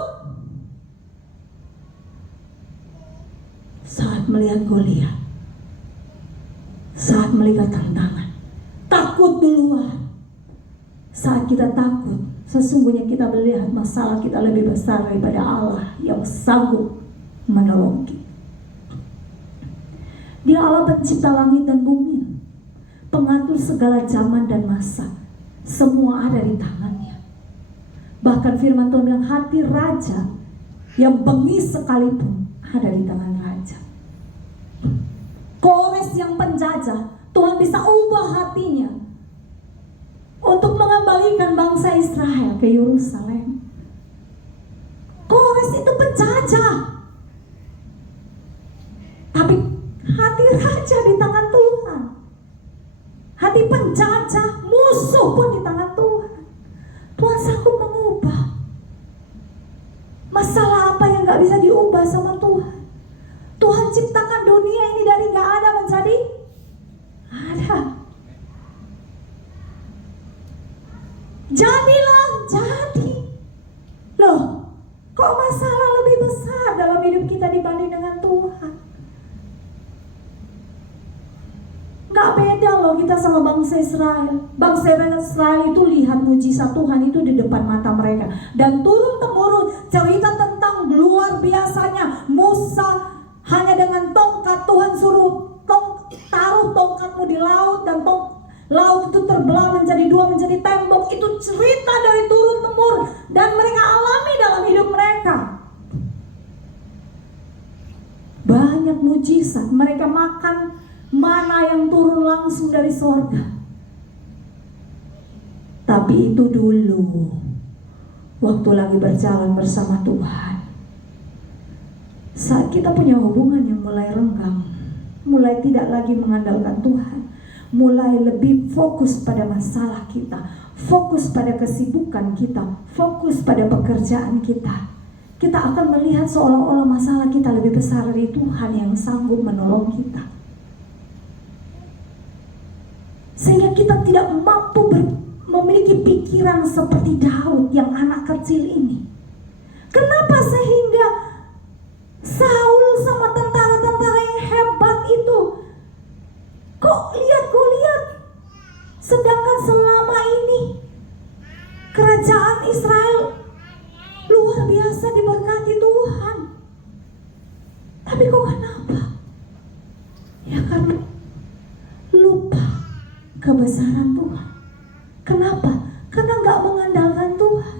Saat melihat Goliat, saat melihat tantangan, takut duluan. Saat kita takut, sesungguhnya kita melihat masalah kita lebih besar daripada Allah yang sanggup menolong kita. Dia Allah pencipta langit dan bumi, pengatur segala zaman dan masa. Semua ada di tangannya. Bahkan firman Tuhan bilang hati raja yang bengis sekalipun ada di tangan raja. Kores yang penjajah, Tuhan bisa ubah hatinya untuk mengembalikan bangsa Israel ke Yerusalem. Kores itu penjajah, tapi hati raja di tangan Tuhan. Hati penjajah, musuh pun di tangan Tuhan. Tuhan sanggup mengubah. Masalah apa yang gak bisa diubah sama Tuhan? Tuhan ciptakan dunia ini dari gak ada menjadi ada. Jadilah jadi. Loh, kok masalah lebih besar dalam hidup kita dibanding dengan Tuhan? Gak beda loh kita sama bangsa Israel. Bangsa Israel itu lihat mujizat Tuhan itu di depan mata mereka. Dan turun-temurun cerita tentang luar biasanya Musa hanya dengan tongkat. Tuhan suruh taruh tongkatmu di laut dan laut itu terbelah menjadi dua, menjadi tembok. Itu cerita dari turun-temurun dan mereka alami dalam hidup mereka. Banyak mujizat. Mereka makan mana yang turun langsung dari sorga. Tapi itu dulu, waktu lagi berjalan bersama Tuhan. Saat kita punya hubungan yang mulai renggang, mulai tidak lagi mengandalkan Tuhan, mulai lebih fokus pada masalah kita, fokus pada kesibukan kita, fokus pada pekerjaan kita, kita akan melihat seolah-olah masalah kita lebih besar dari Tuhan yang sanggup menolong kita. Sehingga kita tidak mampu memiliki pikiran seperti Daud yang anak kecil ini. Kenapa sehingga Saul sama tentara-tentara yang hebat itu kok lihat Goliat, sedangkan selama ini kerajaan Israel luar biasa diberkati Tuhan. Tapi kok kenapa? Ya karena lupa kebesaran Tuhan. Kenapa? Karena gak mengandalkan Tuhan,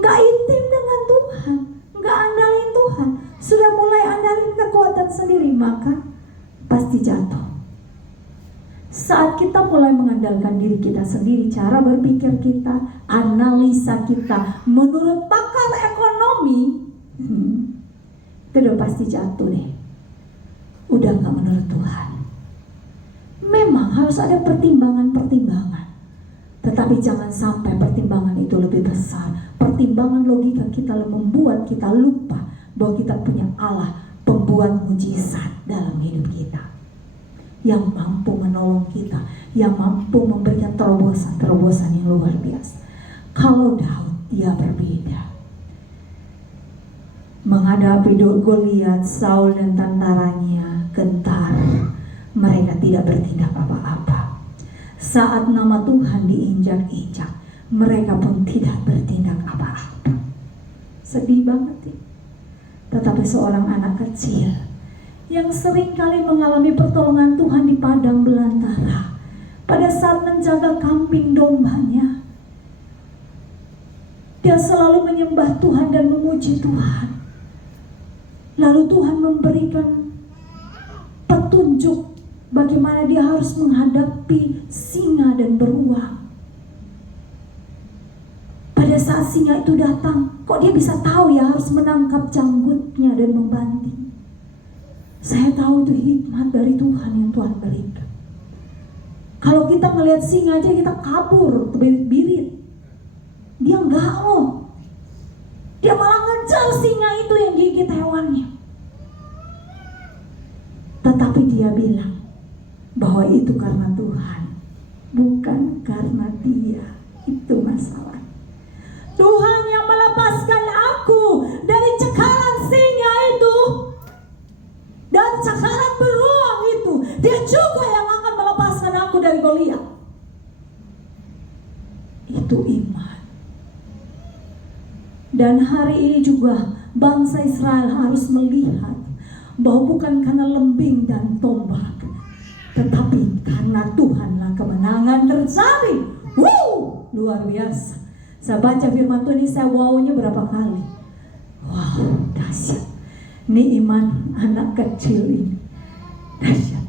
gak intim dengan Tuhan, gak andalin Tuhan. Sudah mulai andalin kekuatan sendiri, maka pasti jatuh. Saat kita mulai mengandalkan diri kita sendiri, cara berpikir kita, analisa kita menurut pakar ekonomi, itu udah pasti jatuh deh. Udah gak menurut Tuhan. Memang harus ada pertimbangan-pertimbangan, tetapi jangan sampai pertimbangan itu lebih besar. Pertimbangan logika kita membuat kita lupa bahwa kita punya Allah, pembuat mujizat dalam hidup kita, yang mampu menolong kita, yang mampu memberikan terobosan-terobosan yang luar biasa. Kalau Daud, dia berbeda. Menghadapi Goliat, Saul dan tentaranya gentar. Mereka tidak bertindak apa-apa. Saat nama Tuhan diinjak-injak, mereka pun tidak bertindak apa-apa. Sedih banget ya. Tetapi seorang anak kecil yang sering kali mengalami pertolongan Tuhan di padang belantara, pada saat menjaga kambing dombanya, dia selalu menyembah Tuhan dan memuji Tuhan. Lalu Tuhan memberikan petunjuk bagaimana dia harus menghadapi singa dan beruang. Pada saat singa itu datang, kok dia bisa tahu ya harus menangkap janggutnya dan membanting? Saya tahu itu hikmat dari Tuhan yang Tuhan berikan. Kalau kita ngelihat singa aja kita kabur, terbirit-birit. Dia enggak loh. Dia malah ngejar singa itu yang gigit hewannya. Tetapi dia bilang bahwa itu karena Tuhan, bukan karena dia. Itu masalah. Tuhan yang melepaskan aku dari cekalan singa itu, dan cakaran beruang itu. Dia juga yang akan melepaskan aku dari Goliat. Itu iman. Dan hari ini juga bangsa Israel harus melihat bahwa bukan karena lembing dan tombak, tetapi karena Tuhanlah kemenangan terjadi. Luar biasa. Saya baca firman Tuhan ini, saya wow-nya berapa kali. Wow, dahsyat. Ini iman anak kecil ini. Dahsyat.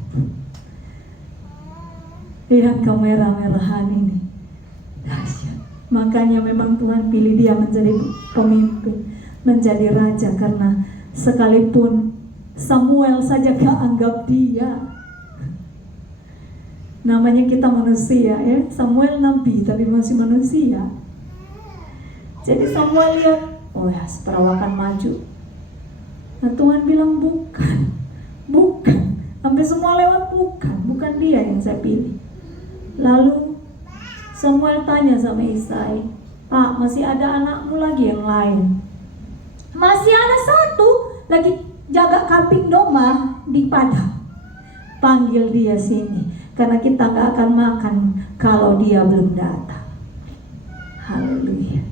Lihat kemerah-merahan ini. Dahsyat. Makanya memang Tuhan pilih dia menjadi pemimpin, menjadi raja, karena sekalipun Samuel saja gak anggap dia. Namanya kita manusia ya. Samuel nabi tapi masih manusia. Jadi Samuel lihat, oh ya, perawakan maju. Nah Tuhan bilang bukan. Sampai semua lewat bukan dia yang saya pilih. Lalu Samuel tanya sama Isai, Pak, masih ada anakmu lagi yang lain? Masih ada satu lagi jaga kambing domba di padang. Panggil dia sini, karena kita gak akan makan kalau dia belum datang. Haleluya.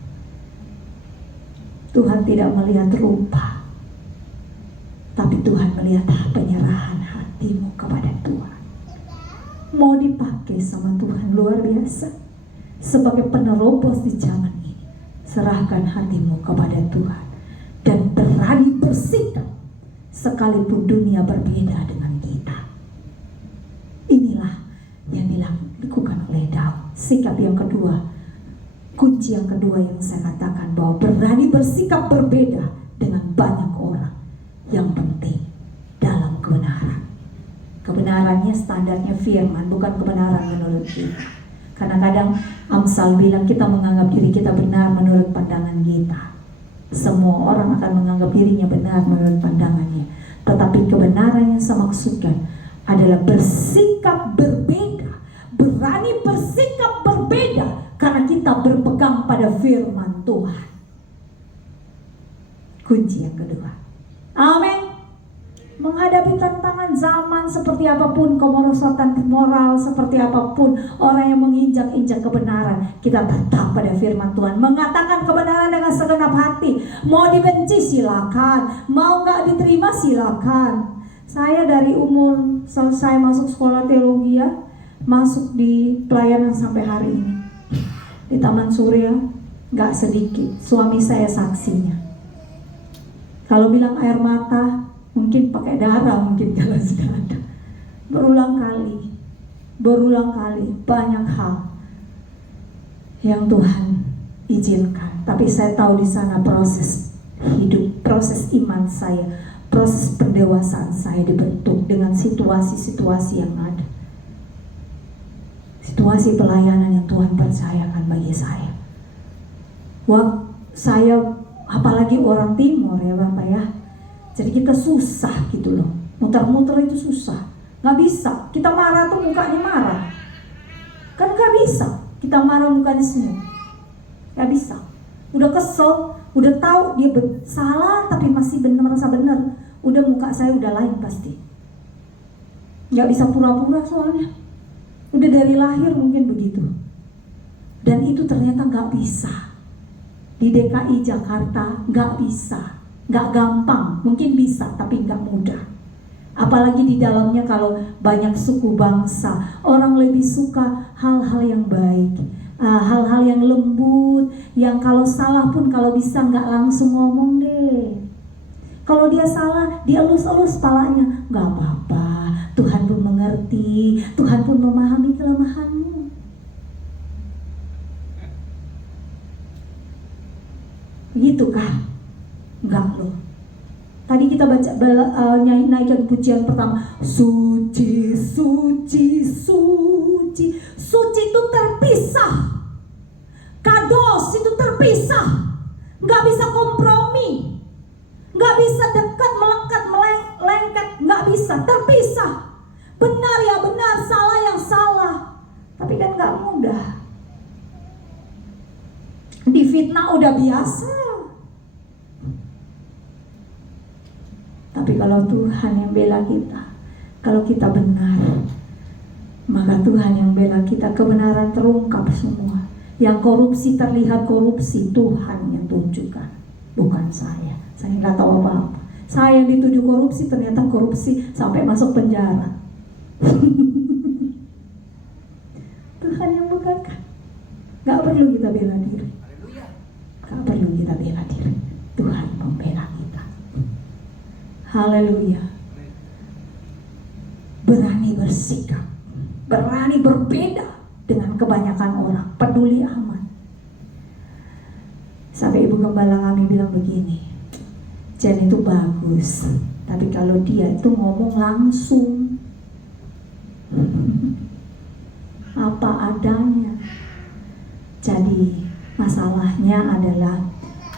Tuhan tidak melihat rupa, tapi Tuhan melihat penyerahan hatimu kepada Tuhan. Mau dipakai sama Tuhan, luar biasa. Sebagai penerobos di zaman ini, serahkan hatimu kepada Tuhan dan berani bersikap sekalipun dunia berbeda dengan kita. Inilah yang dilakukan oleh Daud. Sikap yang kedua, kunci yang kedua yang saya katakan, bahwa berani bersikap berbeda dengan banyak orang. Yang penting dalam kebenaran. Kebenarannya standarnya firman, bukan kebenaran menurut kita. Karena kadang Amsal bilang kita menganggap diri kita benar menurut pandangan kita. Semua orang akan menganggap dirinya benar menurut pandangannya. Tetapi kebenaran yang saya maksudkan adalah bersikap berbeda. Berani bersikap berbeda karena kita berpegang pada firman Tuhan. Kunci yang kedua. Amin. Menghadapi tantangan zaman seperti apapun, kemerosotan moral seperti apapun, orang yang menginjak-injak kebenaran, kita tetap pada firman Tuhan, mengatakan kebenaran dengan segenap hati. Mau dibenci silakan, mau gak diterima silakan. Saya dari umur selesai masuk sekolah teologi ya, masuk di pelayanan sampai hari ini di Taman Surya, gak sedikit suami saya saksinya. Kalau bilang air mata, mungkin pakai darah, mungkin kalau sudah ada. Berulang kali, banyak hal yang Tuhan izinkan. Tapi saya tahu di sana proses hidup, proses iman saya, proses pendewasaan saya dibentuk dengan situasi-situasi yang ada. Situasi pelayanan yang Tuhan percayakan bagi saya. Waktu saya, apalagi orang timur ya Bapak ya, jadi kita susah gitu loh, muter-muter itu susah. Gak bisa, kita marah tuh mukanya marah. Kan gak bisa, kita marah mukanya senyum. Gak bisa. Udah kesel, udah tahu dia salah tapi masih merasa benar. Udah muka saya udah lain pasti. Gak bisa pura-pura soalnya. Udah dari lahir mungkin begitu. Dan itu ternyata nggak bisa. Di DKI Jakarta nggak bisa, nggak gampang. Mungkin bisa, tapi nggak mudah. Apalagi di dalamnya kalau banyak suku bangsa, orang lebih suka hal-hal yang baik, hal-hal yang lembut, yang kalau salah pun kalau bisa nggak langsung ngomong deh. Kalau dia salah, dia elus-elus palanya, nggak apa-apa. Tuhan pun mengerti, Tuhan pun memahami kelemahanmu. Gitu kah? Enggak loh. Tadi kita baca naikkan pujian pertama, suci, suci, suci. Suci itu terpisah. Kados itu terpisah. Nggak bisa kompromi. Nggak bisa dekat, melekat, lengket. Nggak bisa, terpisah. Benar ya benar, salah yang salah. Tapi kan nggak mudah. Difitnah udah biasa. Tapi kalau Tuhan yang bela kita, kalau kita benar, maka Tuhan yang bela kita, kebenaran terungkap semua. Yang korupsi terlihat korupsi, Tuhan yang tunjukkan, bukan saya. Saya nggak tahu apa-apa. Saya yang dituduh korupsi, ternyata korupsi sampai masuk penjara. Tuhan yang bukakan. Gak perlu kita bela diri. Gak perlu kita bela diri. Tuhan membela kita. Haleluya. Berani bersikap, berani berbeda dengan kebanyakan orang, peduli amat. Sampai ibu gembala kami bilang begini, Jen itu bagus, tapi kalau dia itu ngomong langsung, apa adanya. Jadi masalahnya adalah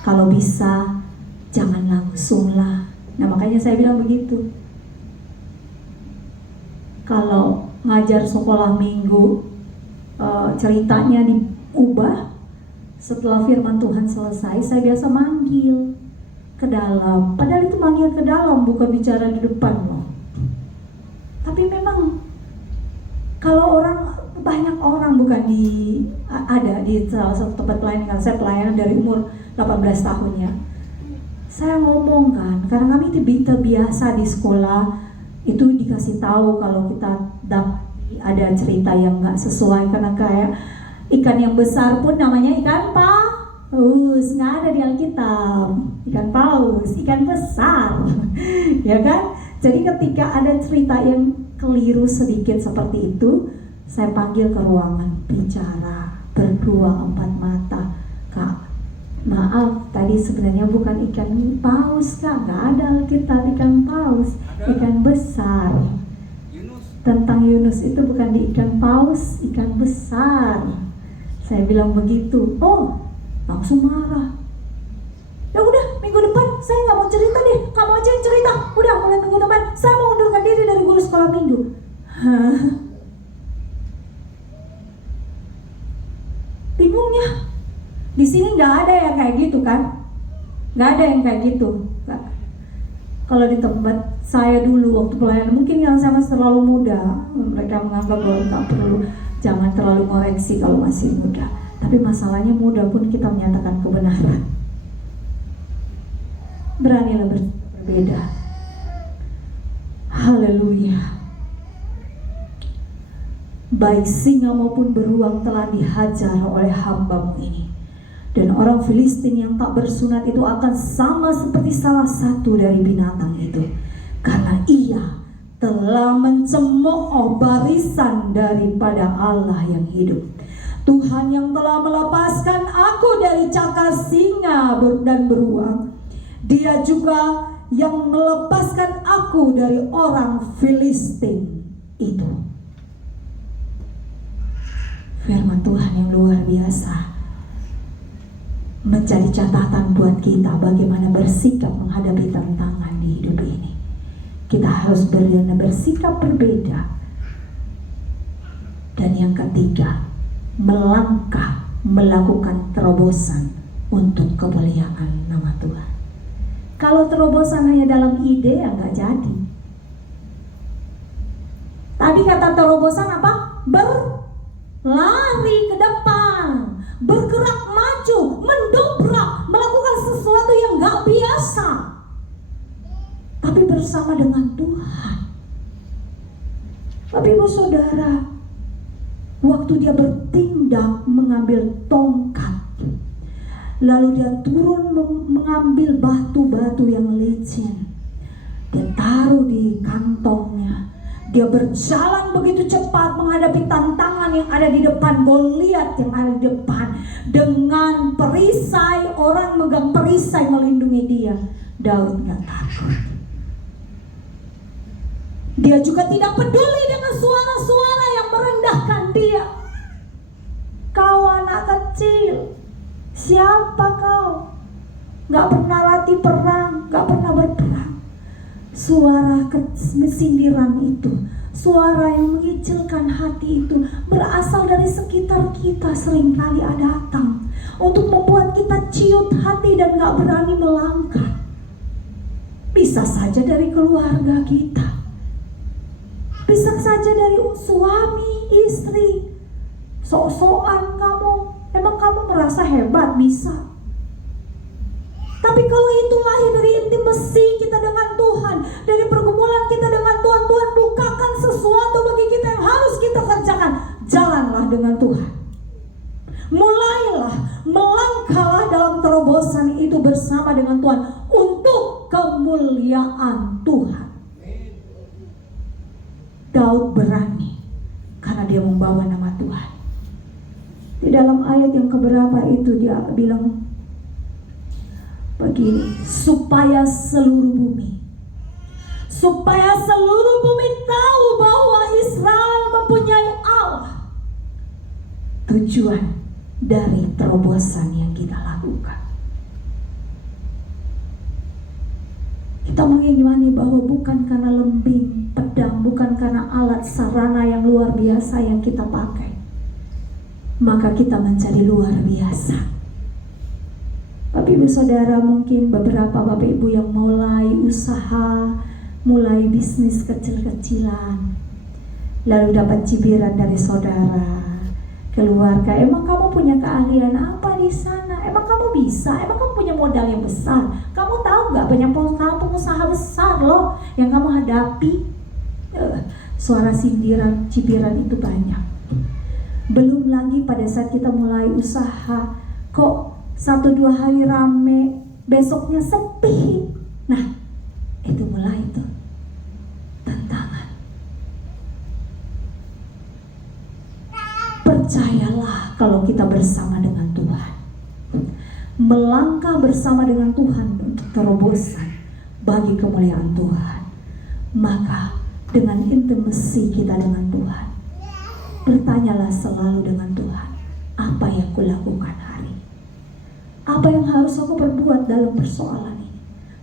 kalau bisa jangan langsung lah. Nah makanya saya bilang begitu. Kalau ngajar sekolah minggu, ceritanya diubah. Setelah firman Tuhan selesai, saya biasa manggil ke dalam. Padahal itu manggil ke dalam, bukan bicara di depan loh. Tapi memang kalau banyak orang bukan ada di salah satu tempat pelayanan. Saya pelayanan dari umur 18 tahun ya. Saya ngomong kan, karena kami terbiasa di sekolah itu dikasih tahu kalau kita ada cerita yang nggak sesuai, karena kayak ikan yang besar pun namanya ikan paus, nggak ada di Alkitab. Ikan paus, ikan besar, ya kan? Jadi ketika ada cerita yang keliru sedikit seperti itu, saya panggil ke ruangan, bicara berdua 4 mata. Kak, maaf, tadi sebenarnya bukan ikan paus, Kak. Nggak ada Alkitab ikan paus, ikan besar. Tentang Yunus itu bukan di ikan paus, ikan besar. Saya bilang begitu. Oh, langsung marah. Ya udah, minggu depan saya nggak mau cerita deh, kamu aja yang cerita. Udah, mulai minggu depan saya mau undurkan diri dari guru sekolah minggu. Hah? Bingungnya. Di sini nggak ada yang kayak gitu kan? Nggak ada yang kayak gitu. Kalau di tempat saya dulu waktu pelayanan, mungkin yang saya masih terlalu muda, mereka menganggap bahwa nggak perlu, jangan terlalu ngoreksi kalau masih muda. Tapi masalahnya muda pun kita menyatakan kebenaran. Beranilah berbeda. Haleluya. Baik singa maupun beruang telah dihajar oleh hamba-Mu ini. Dan orang Filistin yang tak bersunat itu akan sama seperti salah satu dari binatang itu, karena ia telah mencemooh barisan daripada Allah yang hidup. Tuhan yang telah melepaskan aku dari cakar singa dan beruang, Dia juga yang melepaskan aku dari orang Filistin itu. Firman Tuhan yang luar biasa menjadi catatan buat kita bagaimana bersikap menghadapi tantangan di hidup ini. Kita harus bersikap berbeda. Dan yang ketiga, melangkah, melakukan terobosan untuk kemuliaan nama Tuhan. Kalau terobosan hanya dalam ide, ya nggak jadi. Tadi kata terobosan apa? Berlari ke depan, bergerak maju, mendobrak, melakukan sesuatu yang gak biasa. Tapi bersama dengan Tuhan. Tapi Ibu Saudara, waktu dia bertindak mengambil tongkat, lalu dia turun mengambil batu-batu yang licin, dia taruh di kantongnya. Dia berjalan begitu cepat menghadapi tantangan yang ada di depan, Goliat yang ada di depan. Dengan perisai, orang megang perisai melindungi dia. Daud gak takut. Dia juga tidak peduli dengan suara-suara yang merendahkan dia. Kau anak kecil, siapa kau? Gak pernah latih perang, gak pernah berperang. Suara sindiran itu, suara yang mengicilkan hati itu berasal dari sekitar kita, seringkali datang untuk membuat kita ciut hati dan gak berani melangkah. Bisa saja dari keluarga kita, bisa saja dari suami, istri. Sok-sokan kamu, emang kamu merasa hebat, bisa. Tapi kalau itu lahir dari intimasi kita dengan Tuhan, dari pergumulan kita dengan Tuhan, Tuhan bukakan sesuatu bagi kita yang harus kita kerjakan. Jalanlah dengan Tuhan. Mulailah, melangkahlah dalam terobosan itu bersama dengan Tuhan untuk kemuliaan Tuhan. Daud berani karena dia membawa nama Tuhan. Di dalam ayat yang keberapa itu dia bilang begini, supaya seluruh bumi tahu bahwa Israel mempunyai Allah. Tujuan dari terobosan yang kita lakukan, kita mengimani bahwa bukan karena lembing, pedang, bukan karena alat sarana yang luar biasa yang kita pakai, maka kita menjadi luar biasa. Bapak Ibu Saudara, mungkin beberapa Bapak Ibu yang mulai usaha, mulai bisnis kecil-kecilan, lalu dapat cibiran dari saudara, keluarga, emang kamu punya keahlian apa di sana? Emang kamu bisa? Emang kamu punya modal yang besar? Kamu tahu gak banyak pengusaha besar loh yang kamu hadapi? Suara sindiran, cibiran itu banyak. Belum lagi pada saat kita mulai usaha, kok 1-2 hari rame, besoknya sepi. Nah, itu mulai tuh tantangan. Percayalah kalau kita bersama dengan Tuhan, melangkah bersama dengan Tuhan untuk terobosan bagi kemuliaan Tuhan, maka dengan intimasi kita dengan Tuhan, bertanyalah selalu dengan Tuhan, apa yang kulakukan hari ini? Apa yang harus aku perbuat dalam persoalan ini?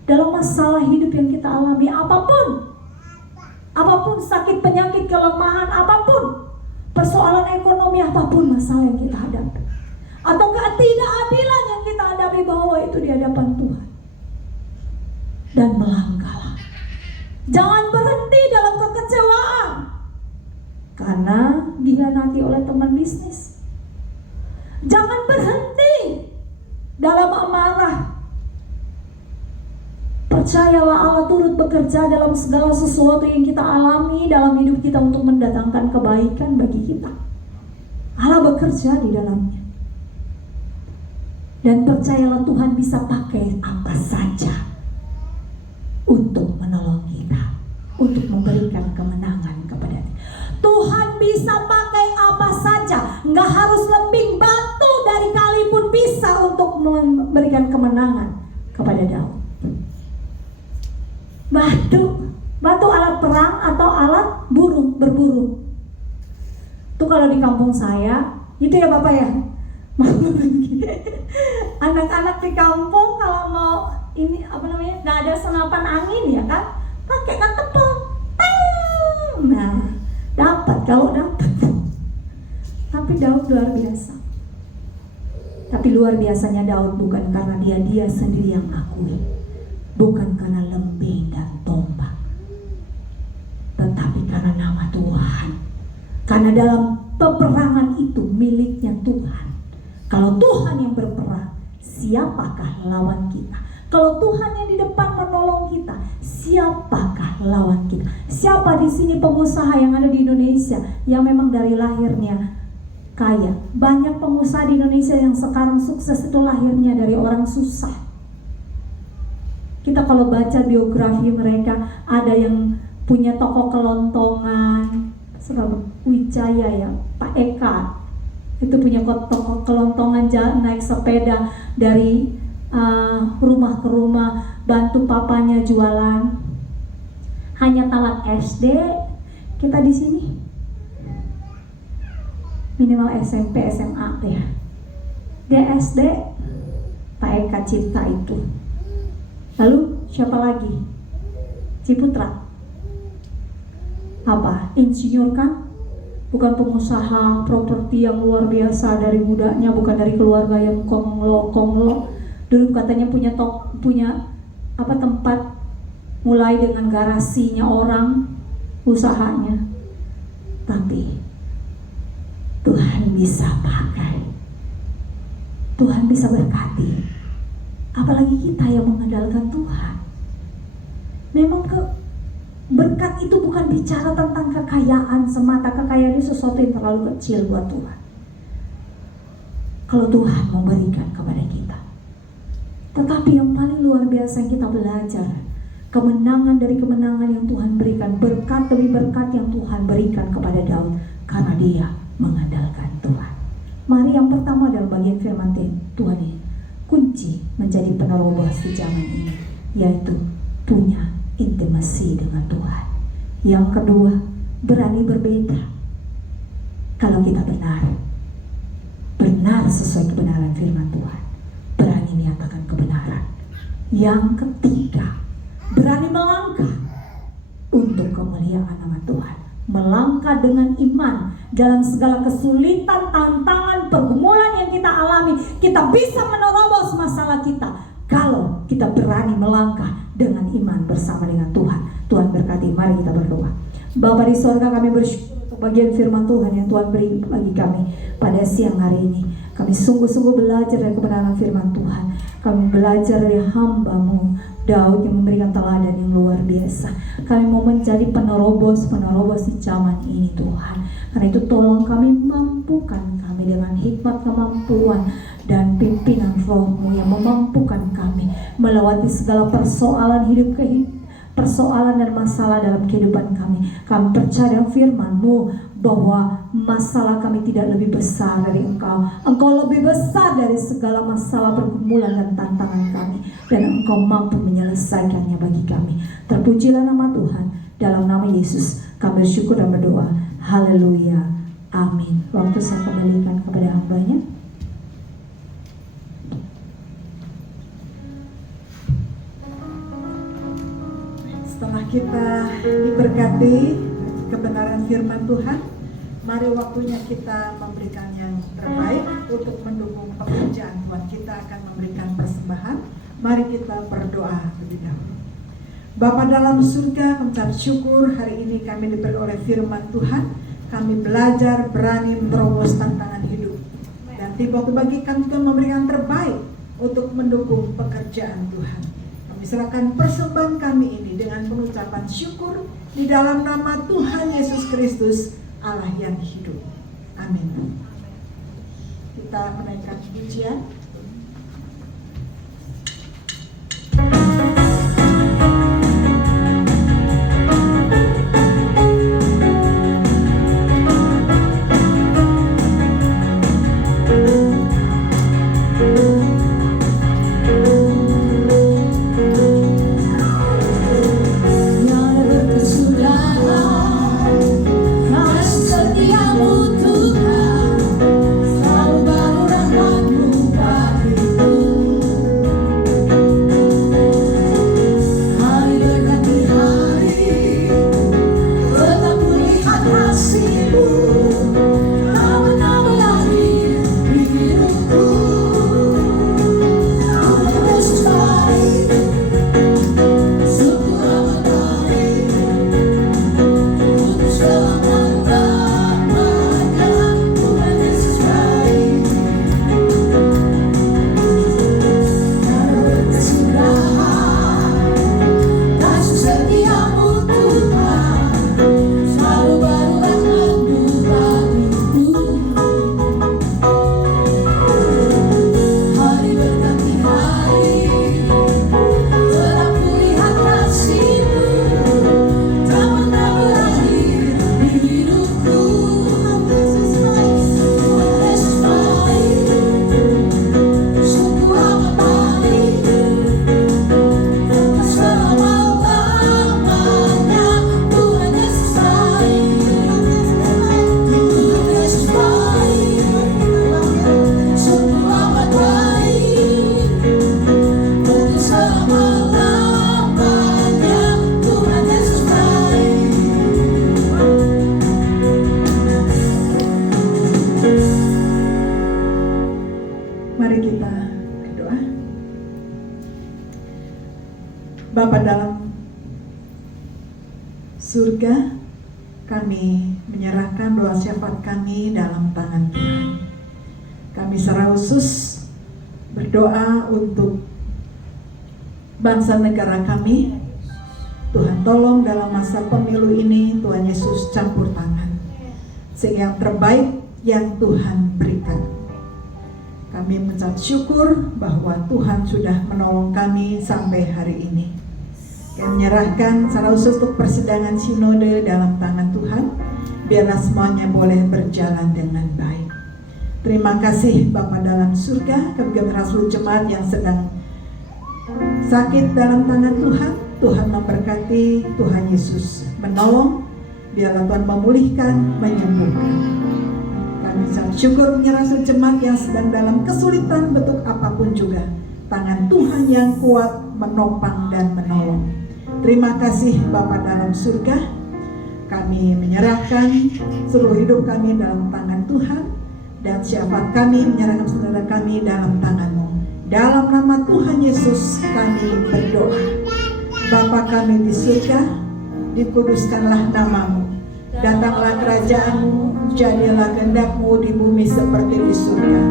Dalam masalah hidup yang kita alami, apapun sakit, penyakit, kelemahan, apapun persoalan ekonomi, apapun masalah yang kita hadapi, atau ketidakadilan yang kita hadapi, bahwa itu di hadapan Tuhan. Dan melangkahlah. Jangan berhenti dalam kekecewaan karena dihianati oleh teman bisnis. Jangan berhenti dalam amarah. Percayalah Allah turut bekerja dalam segala sesuatu yang kita alami dalam hidup kita untuk mendatangkan kebaikan bagi kita. Allah bekerja di dalamnya. Dan percayalah Tuhan bisa pakai apa saja untuk menolong kita, untuk memberikan kemenangan kepada kita. Tuhan bisa pakai apa saja, nggak harus lembing, batu dari kali pun bisa untuk memberikan kemenangan kepada Daud. Batu alat perang atau alat berburu. Tuh kalau di kampung saya, itu ya Bapak ya. Anak-anak di kampung kalau mau ini nggak ada senapan angin ya kan, pakai tepung. Nah, kalau dapat. Tapi Daud luar biasa. Tapi luar biasanya Daud bukan karena dia sendiri yang akui, bukan karena lembing dan tombak, tetapi karena nama Tuhan. Karena dalam peperangan itu miliknya Tuhan, Kalau Tuhan yang berperang, siapakah lawan kita? Kalau Tuhan yang di depan menolong kita, siapakah lawan kita? Siapa di sini pengusaha yang ada di Indonesia yang memang dari lahirnya kaya? Banyak pengusaha di Indonesia yang sekarang sukses itu lahirnya dari orang susah. Kita kalau baca biografi mereka, ada yang punya toko kelontongan, Wijaya ya, Pak Eka itu punya toko kelontongan, jalan naik sepeda dari rumah ke rumah, bantu papanya jualan. Hanya tamat SD, kita di sini minimal SMP, SMA ya. Dia SD, Pak Eka Cipta itu. Lalu siapa lagi? Ciputra. Apa? Insinyur kan? Bukan pengusaha properti yang luar biasa dari mudanya, bukan dari keluarga yang konglo. Dulu katanya punya tempat, mulai dengan garasinya orang, usahanya. Tapi Tuhan bisa pakai, Tuhan bisa berkati. Apalagi kita yang mengandalkan Tuhan. Memang berkat itu bukan bicara tentang kekayaan semata. Kekayaan itu sesuatu yang terlalu kecil buat Tuhan. Kalau Tuhan memberikan kepada kita. Tetapi yang paling luar biasa yang kita belajar, kemenangan dari kemenangan yang Tuhan berikan, berkat demi berkat yang Tuhan berikan kepada Daud, karena dia mengandalkan Tuhan. Mari yang pertama dalam bagian firman Tuhan ini, kunci menjadi penerobos di zaman ini, yaitu punya intimasi dengan Tuhan. Yang kedua, berani berbeda. Kalau kita benar sesuai kebenaran firman Tuhan, berani menyatakan kebenaran. Yang ketiga, berani melangkah untuk kemuliaan nama Tuhan. Melangkah dengan iman dalam segala kesulitan, tantangan, pergumulan yang kita alami. Kita bisa menerobos masalah kita kalau kita berani melangkah dengan iman bersama dengan Tuhan. Tuhan berkati. Mari kita berdoa. Bapa di sorga, kami bersyukur untuk bagian firman Tuhan yang Tuhan beri bagi kami pada siang hari ini. Kami sungguh-sungguh belajar dari kebenaran firman Tuhan. Kami belajar dari hamba-Mu Daud yang memberikan teladan yang luar biasa. Kami mau menjadi penerobos di zaman ini Tuhan. Karena itu tolong kami, mampukan kami dengan hikmat, kemampuan dan pimpinan Roh-Mu yang memampukan kami melewati segala persoalan hidup, persoalan dan masalah dalam kehidupan kami. Kami percaya dengan firman-Mu bahwa masalah kami tidak lebih besar dari Engkau. Engkau lebih besar dari segala masalah, pergumulan dan tantangan kami, dan Engkau mampu menyelesaikannya bagi kami. Terpujilah nama Tuhan. Dalam nama Yesus kami bersyukur dan berdoa. Haleluya. Amin. Waktu saya kembalikan kepada hambanya. Setelah kita diberkati kebenaran firman Tuhan, mari waktunya kita memberikan yang terbaik untuk mendukung pekerjaan Tuhan. Kita akan memberikan persembahan. Mari kita berdoa lebih dahulu. Bapa dalam surga, kami ucap syukur hari ini kami diberi oleh firman Tuhan. Kami belajar berani menerobos tantangan hidup. Dan tiba waktu bagi kami Tuhan memberikan terbaik untuk mendukung pekerjaan Tuhan. Kami serahkan persembahan kami ini dengan pengucapan syukur di dalam nama Tuhan Yesus Kristus, Allah yang hidup. Amin. Kita menaikkan pujian. Setiamu Tuhan, selalu baru rahmat-Mu. dalam surga, kami menyerahkan doa syafaat kami dalam tangan Tuhan. Kami secara khusus berdoa untuk bangsa negara kami. Tuhan tolong dalam masa pemilu ini Tuhan Yesus campur tangan, sehingga yang terbaik yang Tuhan berikan. Kami mengucap syukur bahwa Tuhan sudah menolong kami sampai hari ini. Kami menyerahkan secara khusus untuk persidangan sinode dalam tangan Tuhan. Biarlah semuanya boleh berjalan dengan baik. Terima kasih Bapa dalam surga. Kami juga seluruh jemaat yang sedang sakit dalam tangan Tuhan. Tuhan memberkati, Tuhan Yesus menolong. Biarlah Tuhan memulihkan, menyembuhkan. Kami sangat syukur menyerah seluruh jemaat yang sedang dalam kesulitan bentuk apapun juga. Tangan Tuhan yang kuat menopang dan menolong. Terima kasih Bapa dalam surga. Kami menyerahkan seluruh hidup kami dalam tangan Tuhan, dan syafaat kami menyerahkan saudara kami dalam tangan-Mu. Dalam nama Tuhan Yesus kami berdoa. Bapa kami di surga, dikuduskanlah nama-Mu. Datanglah kerajaan-Mu, jadilah kehendak-Mu di bumi seperti di surga.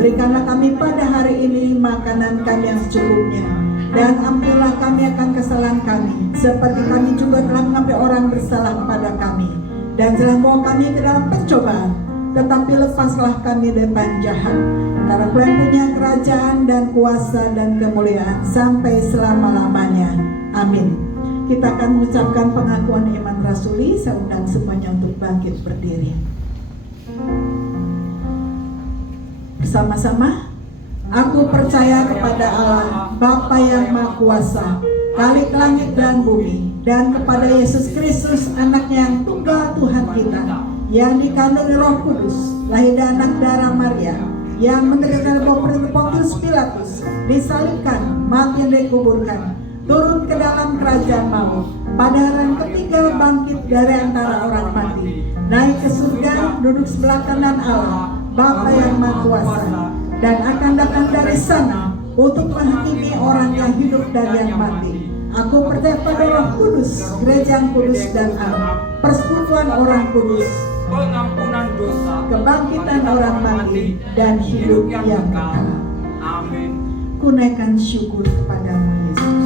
Berikanlah kami pada hari ini makanan kami yang secukupnya, dan ampunilah kami akan kesalahan kami, seperti kami juga telah mengampuni orang bersalah kepada kami. Dan jangan bawa kami ke dalam pencobaan, tetapi lepaslah kami dari jahat. Karena Tuhan punya kerajaan dan kuasa dan kemuliaan sampai selama-lamanya. Amin. Kita akan mengucapkan pengakuan iman rasuli. Saya undang semuanya untuk bangkit berdiri. Bersama-sama. Aku percaya kepada Allah, Bapa yang Maha Kuasa, Khalik langit dan bumi, dan kepada Yesus Kristus, Anaknya yang tunggal Tuhan kita, yang dikandung Roh Kudus, lahir dari anak darah Maria, yang menderita bawah Pontius Pilatus, disalibkan, mati dan dikuburkan, turun ke dalam kerajaan maut, pada hari ketiga bangkit dari antara orang mati, naik ke surga, duduk sebelah kanan Allah, Bapa yang Maha Kuasa, dan akan datang dari sana untuk menghakimi orang yang hidup dan yang mati. Aku percaya pada Roh Kudus, gereja yang kudus dan am, persekutuan orang kudus, pengampunan dosa, kebangkitan orang mati, dan hidup yang kekal. Amin. Kunaikan syukur kepadamu Yesus.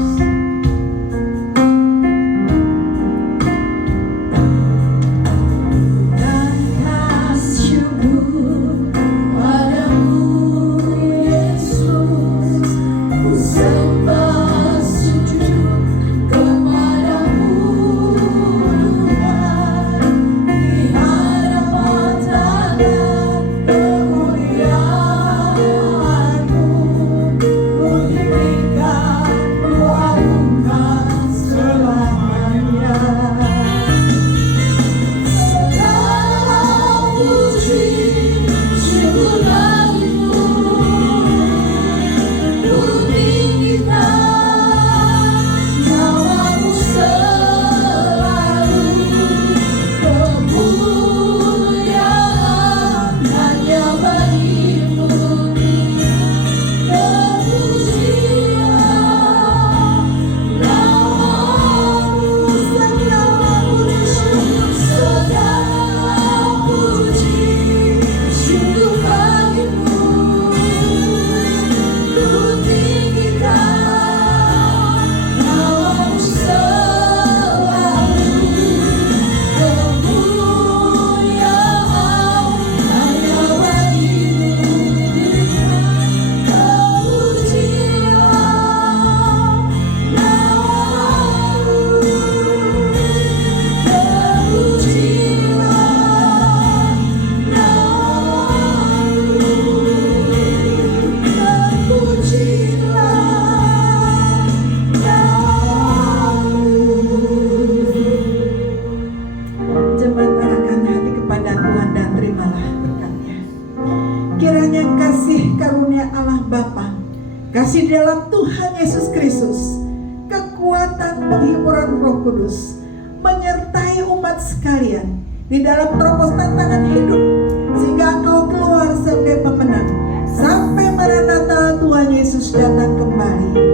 Kasih dalam Tuhan Yesus Kristus, kekuatan penghiburan Roh Kudus menyertai umat sekalian di dalam terobos tantangan hidup, sehingga engkau keluar sebagai pemenang sampai Maranatha Tuhan Yesus datang kembali.